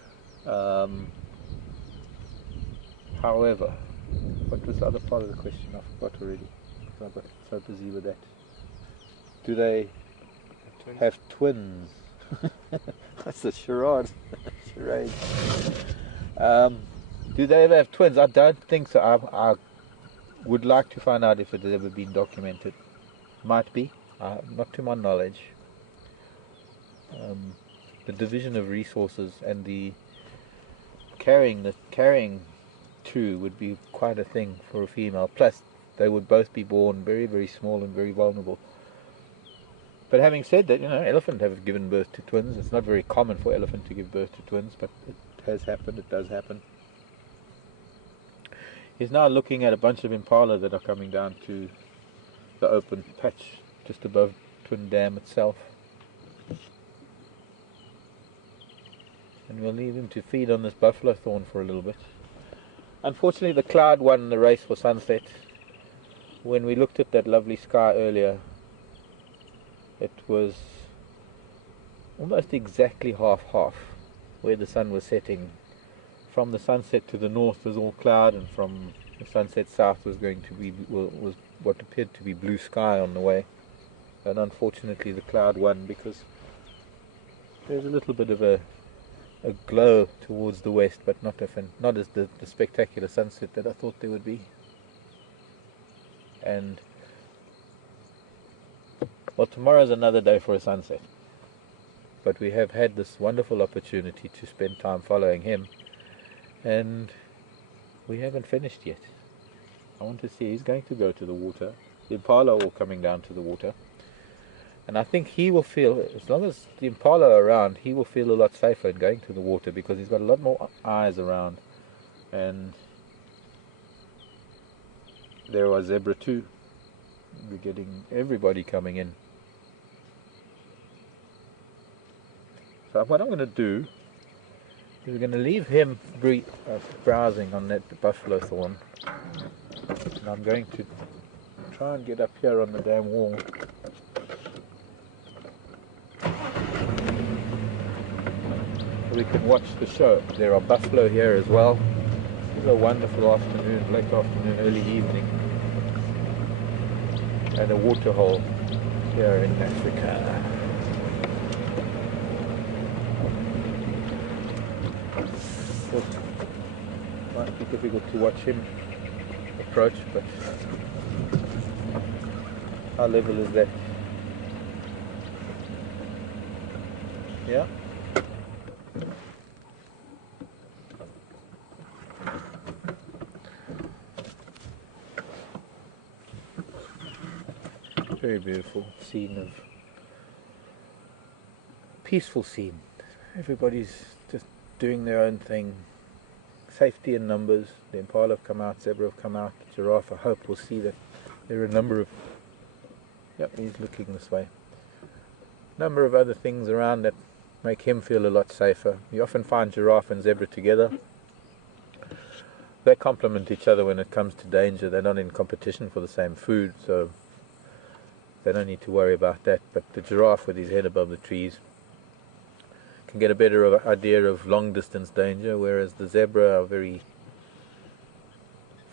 However, what was the other part of the question? I forgot already. I got so busy with that. Do they have twins? That's a charade. Charade. Do they ever have twins? I don't think so. I would like to find out if it has ever been documented. Might be, not to my knowledge. The division of resources and the carrying two would be quite a thing for a female. Plus, they would both be born very, very small and very vulnerable. But having said that, elephant have given birth to twins. It's not very common for elephant to give birth to twins, but it has happened. It does happen. He's now looking at a bunch of impala that are coming down to the open patch just above Twin Dam itself. And we'll leave him to feed on this buffalo thorn for a little bit. Unfortunately, the cloud won the race for sunset. When we looked at that lovely sky earlier, it was almost exactly half-half where the sun was setting. From the sunset to the north was all cloud, and from the sunset south was going to be was what appeared to be blue sky on the way. And unfortunately, the cloud won because there's a little bit of a glow towards the west, but not as the spectacular sunset that I thought there would be. And well, tomorrow's another day for a sunset, but we have had this wonderful opportunity to spend time following him, and we haven't finished yet. I want to see, he's going to go to the water. The impala are all coming down to the water, and I think he will feel, as long as the impala are around, he will feel a lot safer in going to the water because he's got a lot more eyes around. And there was zebra too. We're getting everybody coming in. So what I'm going to do is we're going to leave him browsing on that buffalo thorn, and I'm going to try and get up here on the damn wall. We can watch the show. There are buffalo here as well. It's a wonderful afternoon, late afternoon, early evening, and a waterhole here in Africa. It might be difficult to watch him approach, but how level is that? Yeah? Very beautiful scene of peaceful scene. Everybody's just doing their own thing. Safety in numbers. The impala have come out, zebra have come out, giraffe. I hope we'll see that there are a number of, yep, he's looking this way. Number of other things around that make him feel a lot safer. You often find giraffe and zebra together. They complement each other when it comes to danger. They're not in competition for the same food, so they don't need to worry about that. But the giraffe with his head above the trees can get a better idea of long distance danger, whereas the zebra are very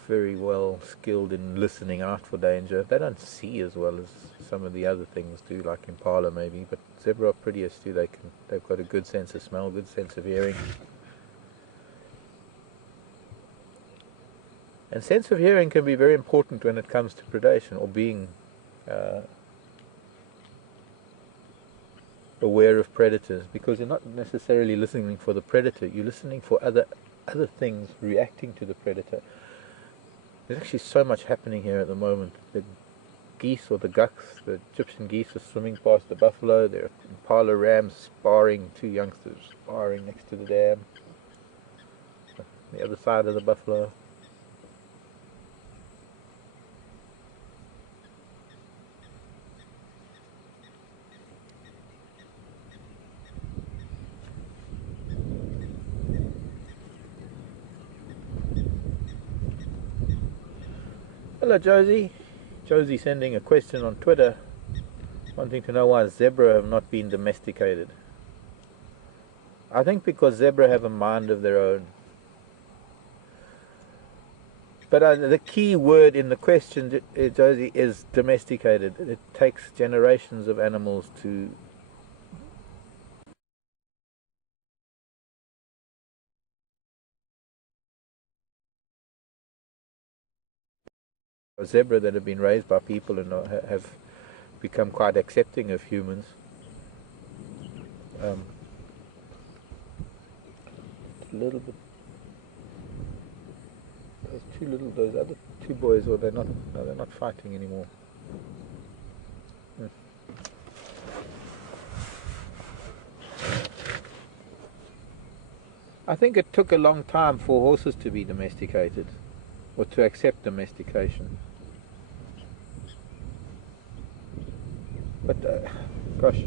well skilled in listening out for danger. They don't see as well as some of the other things do, like impala maybe, but zebra are pretty astute. They've got a good sense of smell, good sense of hearing. And sense of hearing can be very important when it comes to predation, or being aware of predators, because you're not necessarily listening for the predator, you're listening for other things reacting to the predator. There's actually so much happening here at the moment. The geese, or the gucks, the Egyptian geese, are swimming past the buffalo. There are impala rams sparring, two youngsters sparring next to the dam, the other side of the buffalo. Hello Josie. Josie sending a question on Twitter, wanting to know why zebra have not been domesticated. I think because zebra have a mind of their own. But the key word in the question, Josie, is domesticated. It takes generations of animals to a zebra that have been raised by people and have become quite accepting of humans. A little bit. Those other two boys, or they're not. No, they're not fighting anymore. I think it took a long time for horses to be domesticated, or to accept domestication. But gosh,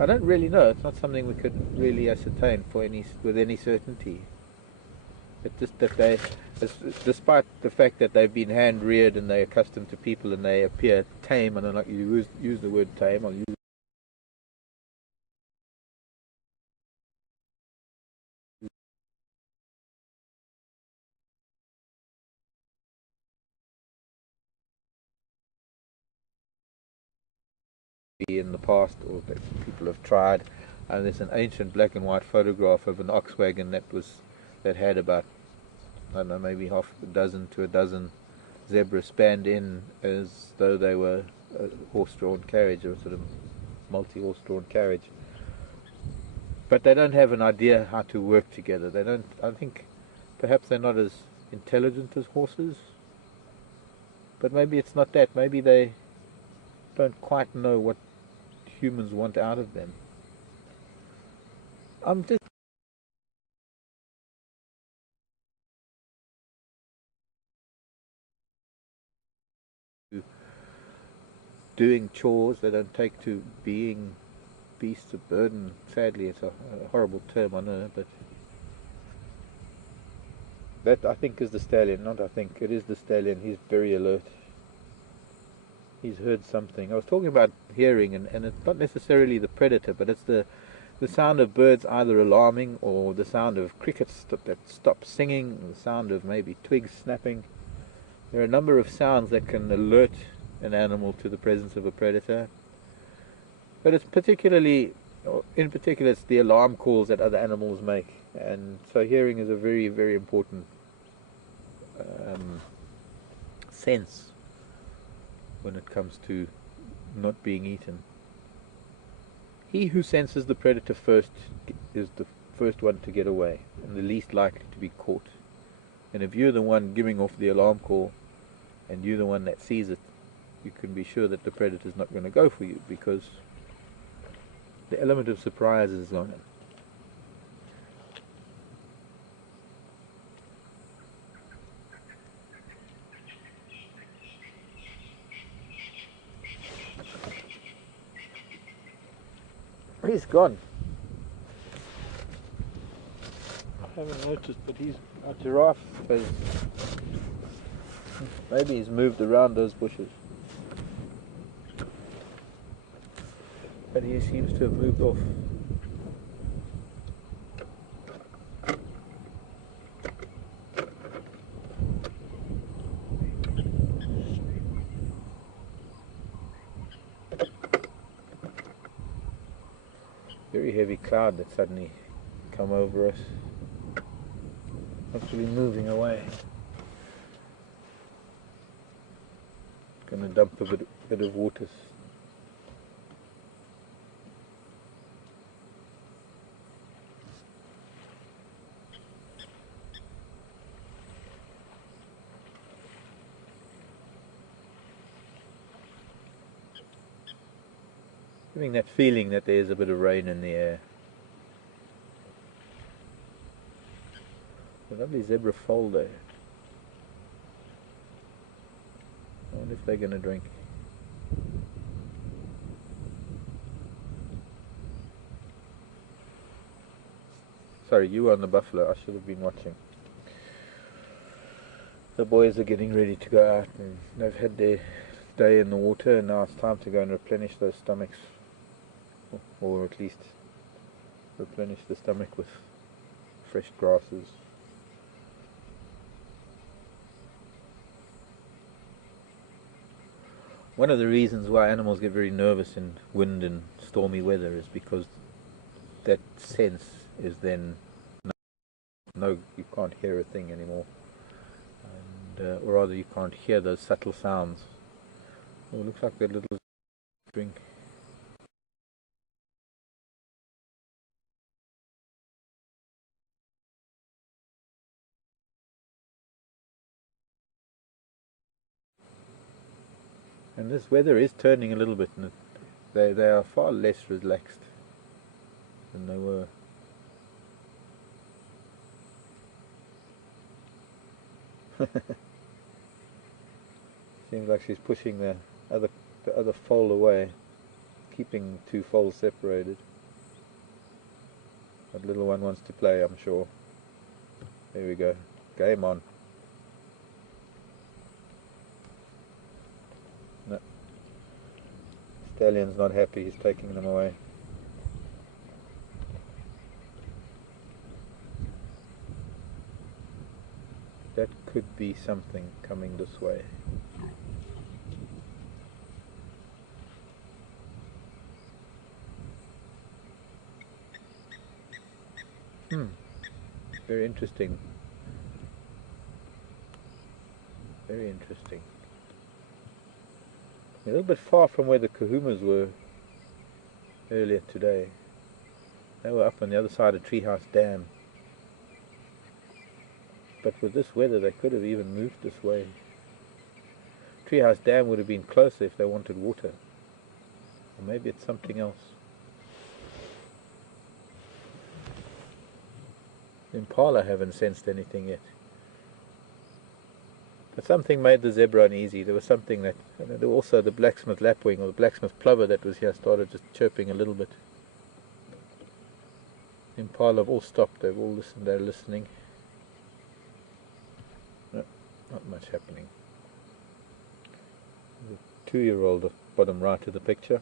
I don't really know. It's not something we could really ascertain with any certainty. It's just that they, despite the fact that they've been hand reared and they're accustomed to people and they appear tame, and I don't like you use the word tame, I'll use in the past, or that people have tried. And there's an ancient black and white photograph of an ox wagon that had about, I don't know, maybe half a dozen to a dozen zebras spanned in as though they were a horse-drawn carriage, or sort of multi-horse-drawn carriage. But they don't have an idea how to work together. They don't. I think perhaps they're not as intelligent as horses. But maybe it's not that. Maybe they don't quite know what humans want out of them. I'm just doing chores. They don't take to being beasts of burden. Sadly, it's a horrible term, I know, but that, I think, is the stallion. Not I think, it is the stallion. He's very alert. He's heard something. I was talking about hearing, and it's not necessarily the predator, but it's the sound of birds either alarming, or the sound of crickets that stop singing, the sound of maybe twigs snapping. There are a number of sounds that can alert an animal to the presence of a predator. But it's in particular, it's the alarm calls that other animals make. And so hearing is a very, very important sense when it comes to not being eaten. He who senses the predator first is the first one to get away, and the least likely to be caught. And if you're the one giving off the alarm call, and you're the one that sees it, you can be sure that the predator's not going to go for you, because the element of surprise is on it. He's gone. I haven't noticed, but our giraffe has, maybe he's moved around those bushes. But he seems to have moved off. Very heavy cloud that suddenly come over us. Actually moving away. Going to dump a bit of water. Getting that feeling that there's a bit of rain in the air. A lovely zebra foal there. I wonder if they're going to drink. Sorry, you were on the buffalo. I should have been watching. The boys are getting ready to go out, and they've had their day in the water, and now it's time to go and replenish those stomachs. Or at least replenish the stomach with fresh grasses. One of the reasons why animals get very nervous in wind and stormy weather is because that sense is then no, you can't hear a thing anymore, and or rather you can't hear those subtle sounds. Oh, it looks like that little drink. And this weather is turning a little bit, and they are far less relaxed than they were. Seems like she's pushing the other foal away, keeping two foals separated. That little one wants to play, I'm sure. There we go. Game on. No. Stallion's not happy, he's taking them away. That could be something coming this way. Very interesting. Very interesting. A little bit far from where the kahumas were earlier today. They were up on the other side of Treehouse Dam. But with this weather they could have even moved this way. Treehouse Dam would have been closer if they wanted water. Or maybe it's something else. Impala haven't sensed anything yet. But something made the zebra uneasy. There was something that, and there were also the blacksmith lapwing or the blacksmith plover that was here started just chirping a little bit. Impala have all stopped. They've all listened. They're listening. No, not much happening. There's a 2-year-old at the bottom right of the picture.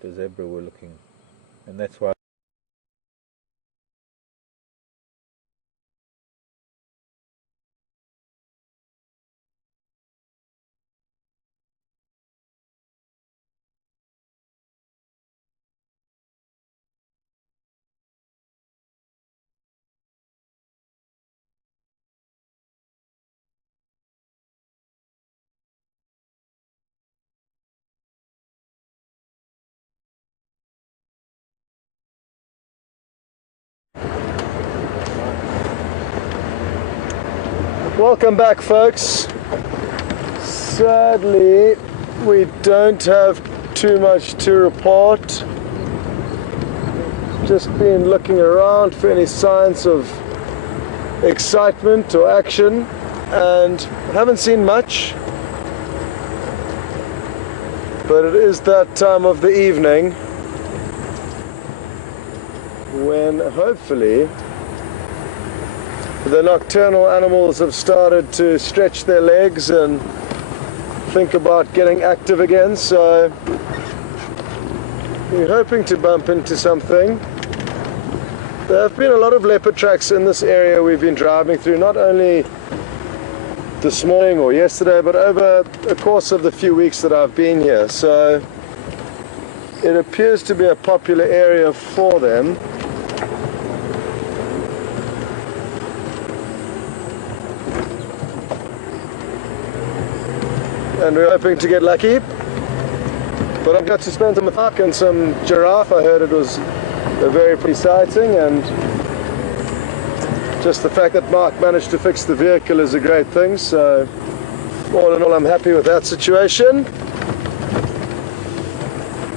The zebra were looking, and that's why Welcome back, folks. Sadly, we don't have too much to report. Just been looking around for any signs of excitement or action, and haven't seen much. But it is that time of the evening when hopefully the nocturnal animals have started to stretch their legs and think about getting active again, so we're hoping to bump into something. There have been a lot of leopard tracks in this area we've been driving through, not only this morning or yesterday, but over the course of the few weeks that I've been here, so it appears to be a popular area for them. And we're hoping to get lucky. But I've got to spend some park and some giraffe. I heard it was a very pretty sighting, and just the fact that Mark managed to fix the vehicle is a great thing. So all in all, I'm happy with that situation.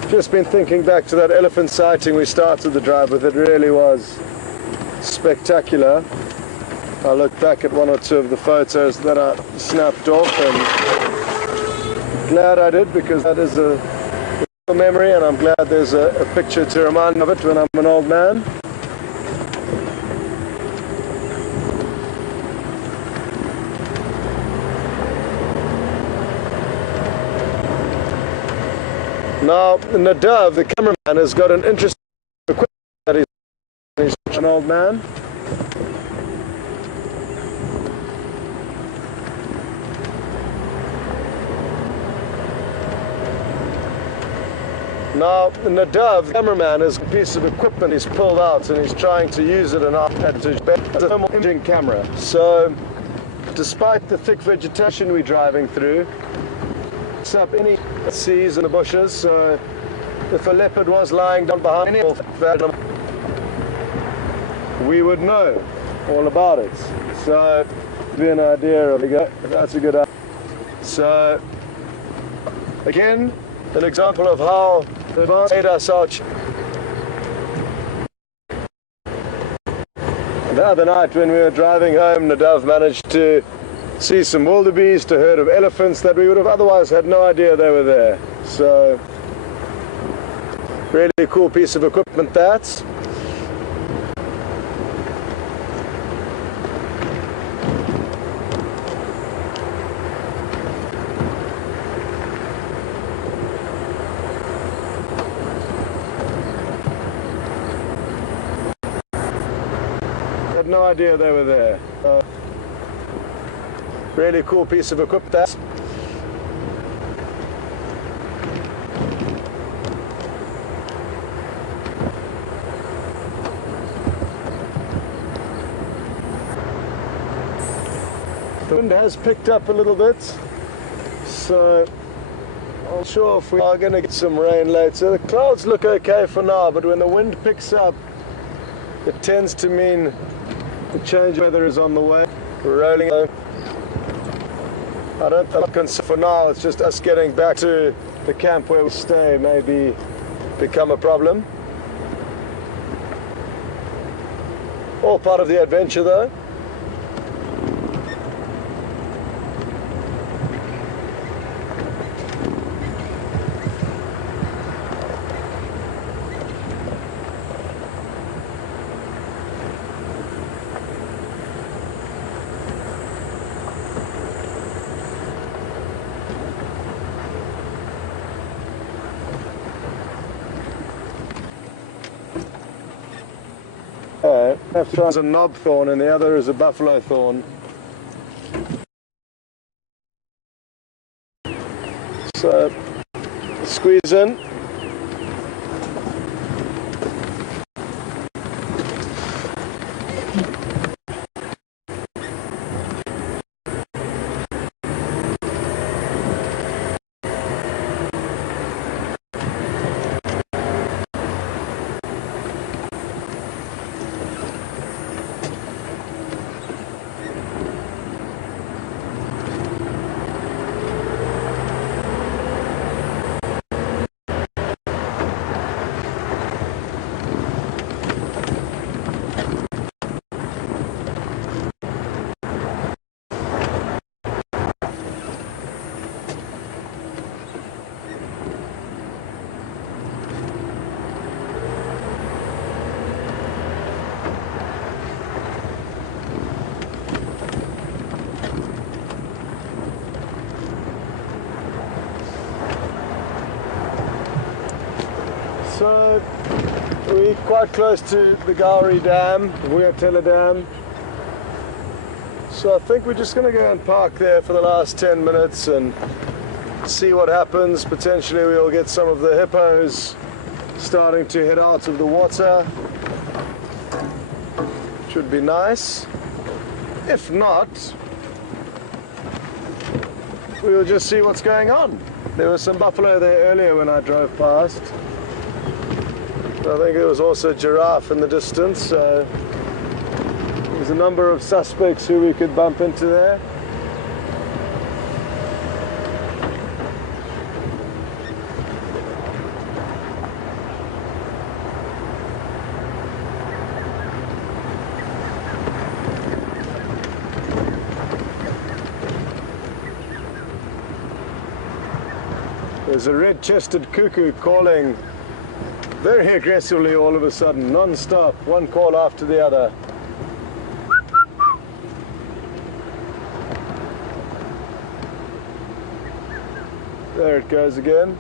Just been thinking back to that elephant sighting we started the drive with. It really was spectacular. I looked back at one or two of the photos that I snapped off, and glad I did, because that is a memory, and I'm glad there's a picture to remind me of it when I'm an old man. Now, Nadav, the cameraman, has got an interesting equipment that he's an old man. Now, Nadav, the cameraman, has a piece of equipment he's pulled out, and he's trying to use it as a thermal imaging camera. So, despite the thick vegetation we're driving through, it's up any seas in the bushes, so if a leopard was lying down behind any of that, we would know all about it. So, be an idea of that's a good idea. So, again, an example of how the advanced made us out. The other night when we were driving home, Nadav managed to see some wildebeest, a herd of elephants that we would have otherwise had no idea they were there. So, really cool piece of equipment that. No idea they were there. Really cool piece of equipment. The wind has picked up a little bit, so I'm not sure if we are going to get some rain later. The clouds look okay for now, but when the wind picks up, it tends to mean the change of weather is on the way. We're rolling. I don't think for now it's just us getting back to the camp where we stay maybe become a problem. All part of the adventure though. Have to try a knob thorn and the other is a buffalo thorn. So squeeze in. So we're quite close to the Gowrie Dam, the Wuyatela Dam. So I think we're just going to go and park there for the last 10 minutes and see what happens. Potentially we'll get some of the hippos starting to head out of the water. Should be nice. If not, we'll just see what's going on. There was some buffalo there earlier when I drove past. I think there was also a giraffe in the distance, so there's a number of suspects who we could bump into there. There's a red-chested cuckoo calling very aggressively all of a sudden, non-stop, one call after the other. There it goes again.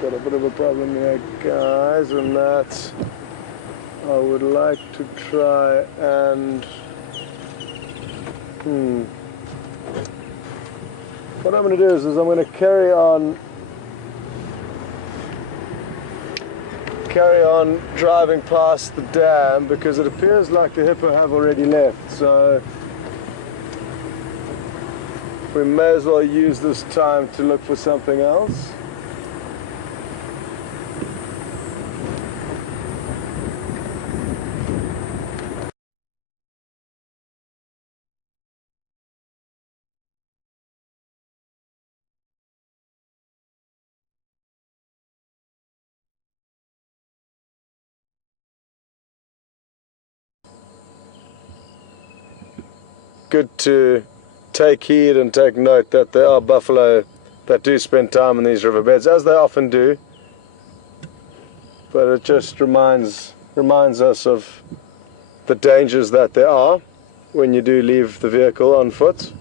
Got a bit of a problem here, guys, and that I would like to try and what I'm going to do is I'm going to carry on driving past the dam because it appears like the hippo have already left, so we may as well use this time to look for something else. Good to take heed and take note that there are buffalo that do spend time in these riverbeds, as they often do, but it just reminds us of the dangers that there are when you do leave the vehicle on foot.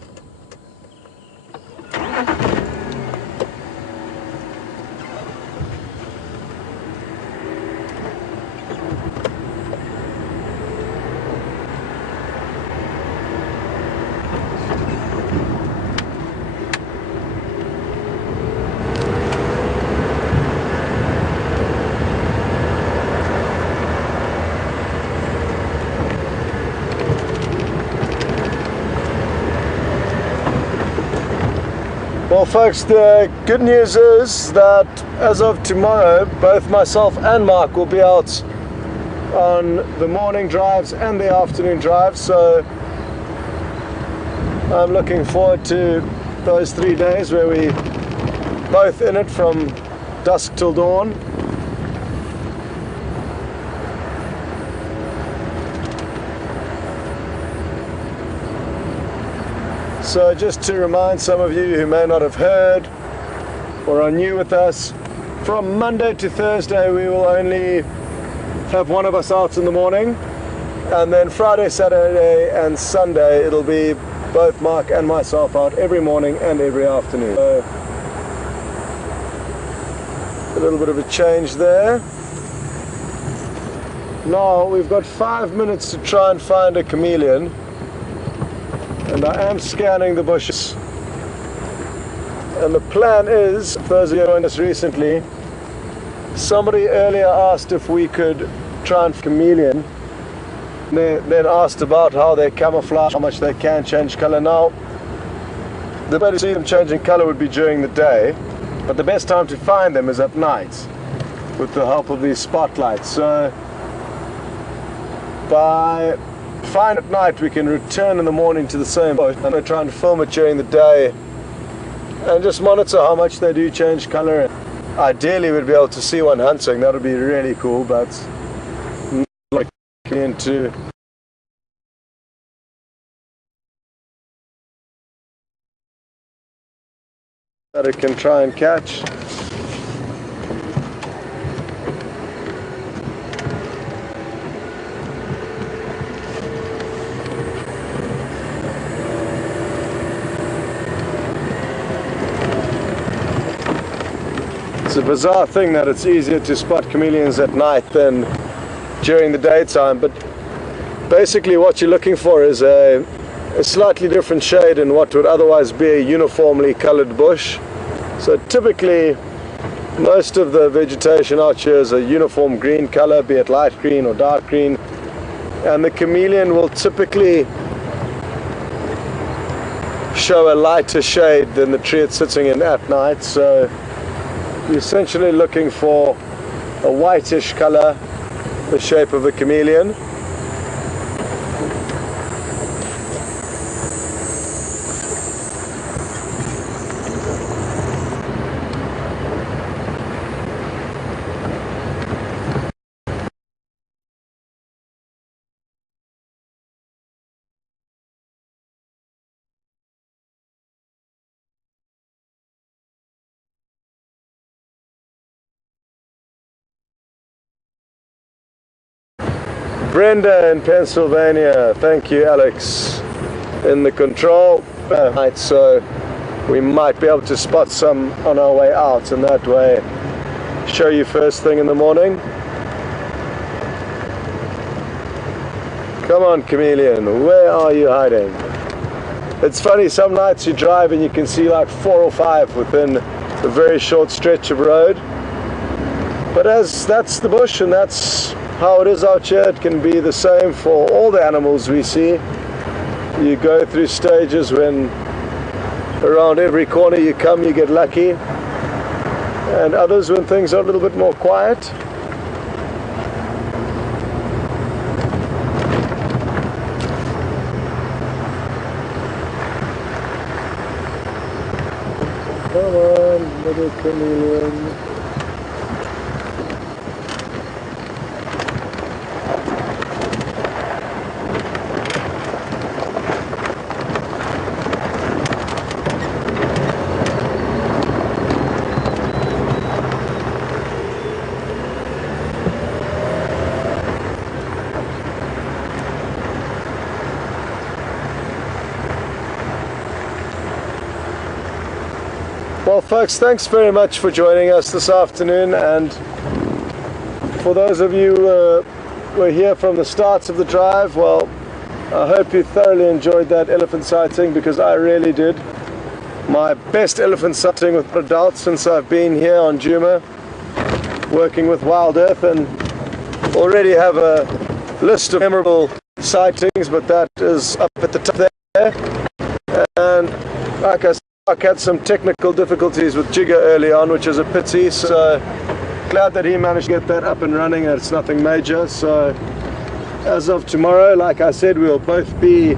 Well folks, the good news is that as of tomorrow, both myself and Mark will be out on the morning drives and the afternoon drives, so I'm looking forward to those 3 days where we both in it from dusk till dawn. So just to remind some of you who may not have heard or are new with us, from Monday to Thursday we will only have one of us out in the morning, and then Friday, Saturday and Sunday it'll be both Mark and myself out every morning and every afternoon. So a little bit of a change there. Now we've got 5 minutes to try and find a chameleon, and I am scanning the bushes, and the plan is, for those of you who joined us recently, somebody earlier asked if we could try and find a chameleon. They then asked about how they camouflage, how much they can change color. Now, the way to see them changing color would be during the day, but the best time to find them is at night with the help of these spotlights. So by find at night we can return in the morning to the same bush, and we're trying to film it during the day and just monitor how much they do change color. Ideally we'd be able to see one hunting, that would be really cool, but not into that it can try and catch. It's a bizarre thing that it's easier to spot chameleons at night than during the daytime, but basically what you're looking for is a slightly different shade in what would otherwise be a uniformly colored bush. So typically most of the vegetation out here is a uniform green color, be it light green or dark green, and the chameleon will typically show a lighter shade than the tree it's sitting in at night. So you're essentially looking for a whitish color, the shape of a chameleon. Brenda in Pennsylvania, thank you Alex in the control. Right, so we might be able to spot some on our way out, and that way show you first thing in the morning. Come on chameleon, where are you hiding? It's funny, some nights you drive and you can see like 4 or 5 within a very short stretch of road, but as that's the bush and that's how it is out here, it can be the same for all the animals we see. You go through stages when around every corner you come you get lucky, and others when things are a little bit more quiet. Come on, little chameleon. Well folks, thanks very much for joining us this afternoon, and for those of you who were here from the start of the drive, well, I hope you thoroughly enjoyed that elephant sighting, because I really did. My best elephant sighting with adults since I've been here on Djuma, working with Wild Earth, and already have a list of memorable sightings, but that is up at the top there. And like I Mark had some technical difficulties with Jigger early on, which is a pity, so glad that he managed to get that up and running. It's nothing major. So as of tomorrow, like I said, we'll both be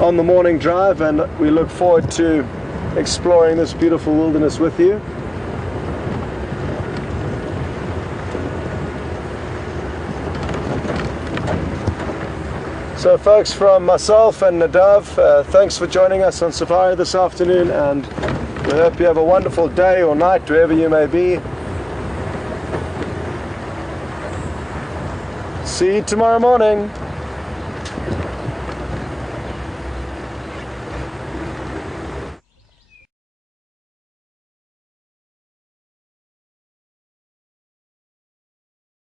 on the morning drive, and we look forward to exploring this beautiful wilderness with you. So folks, from myself and Nadav, thanks for joining us on safari this afternoon, and we hope you have a wonderful day or night wherever you may be. See you tomorrow morning.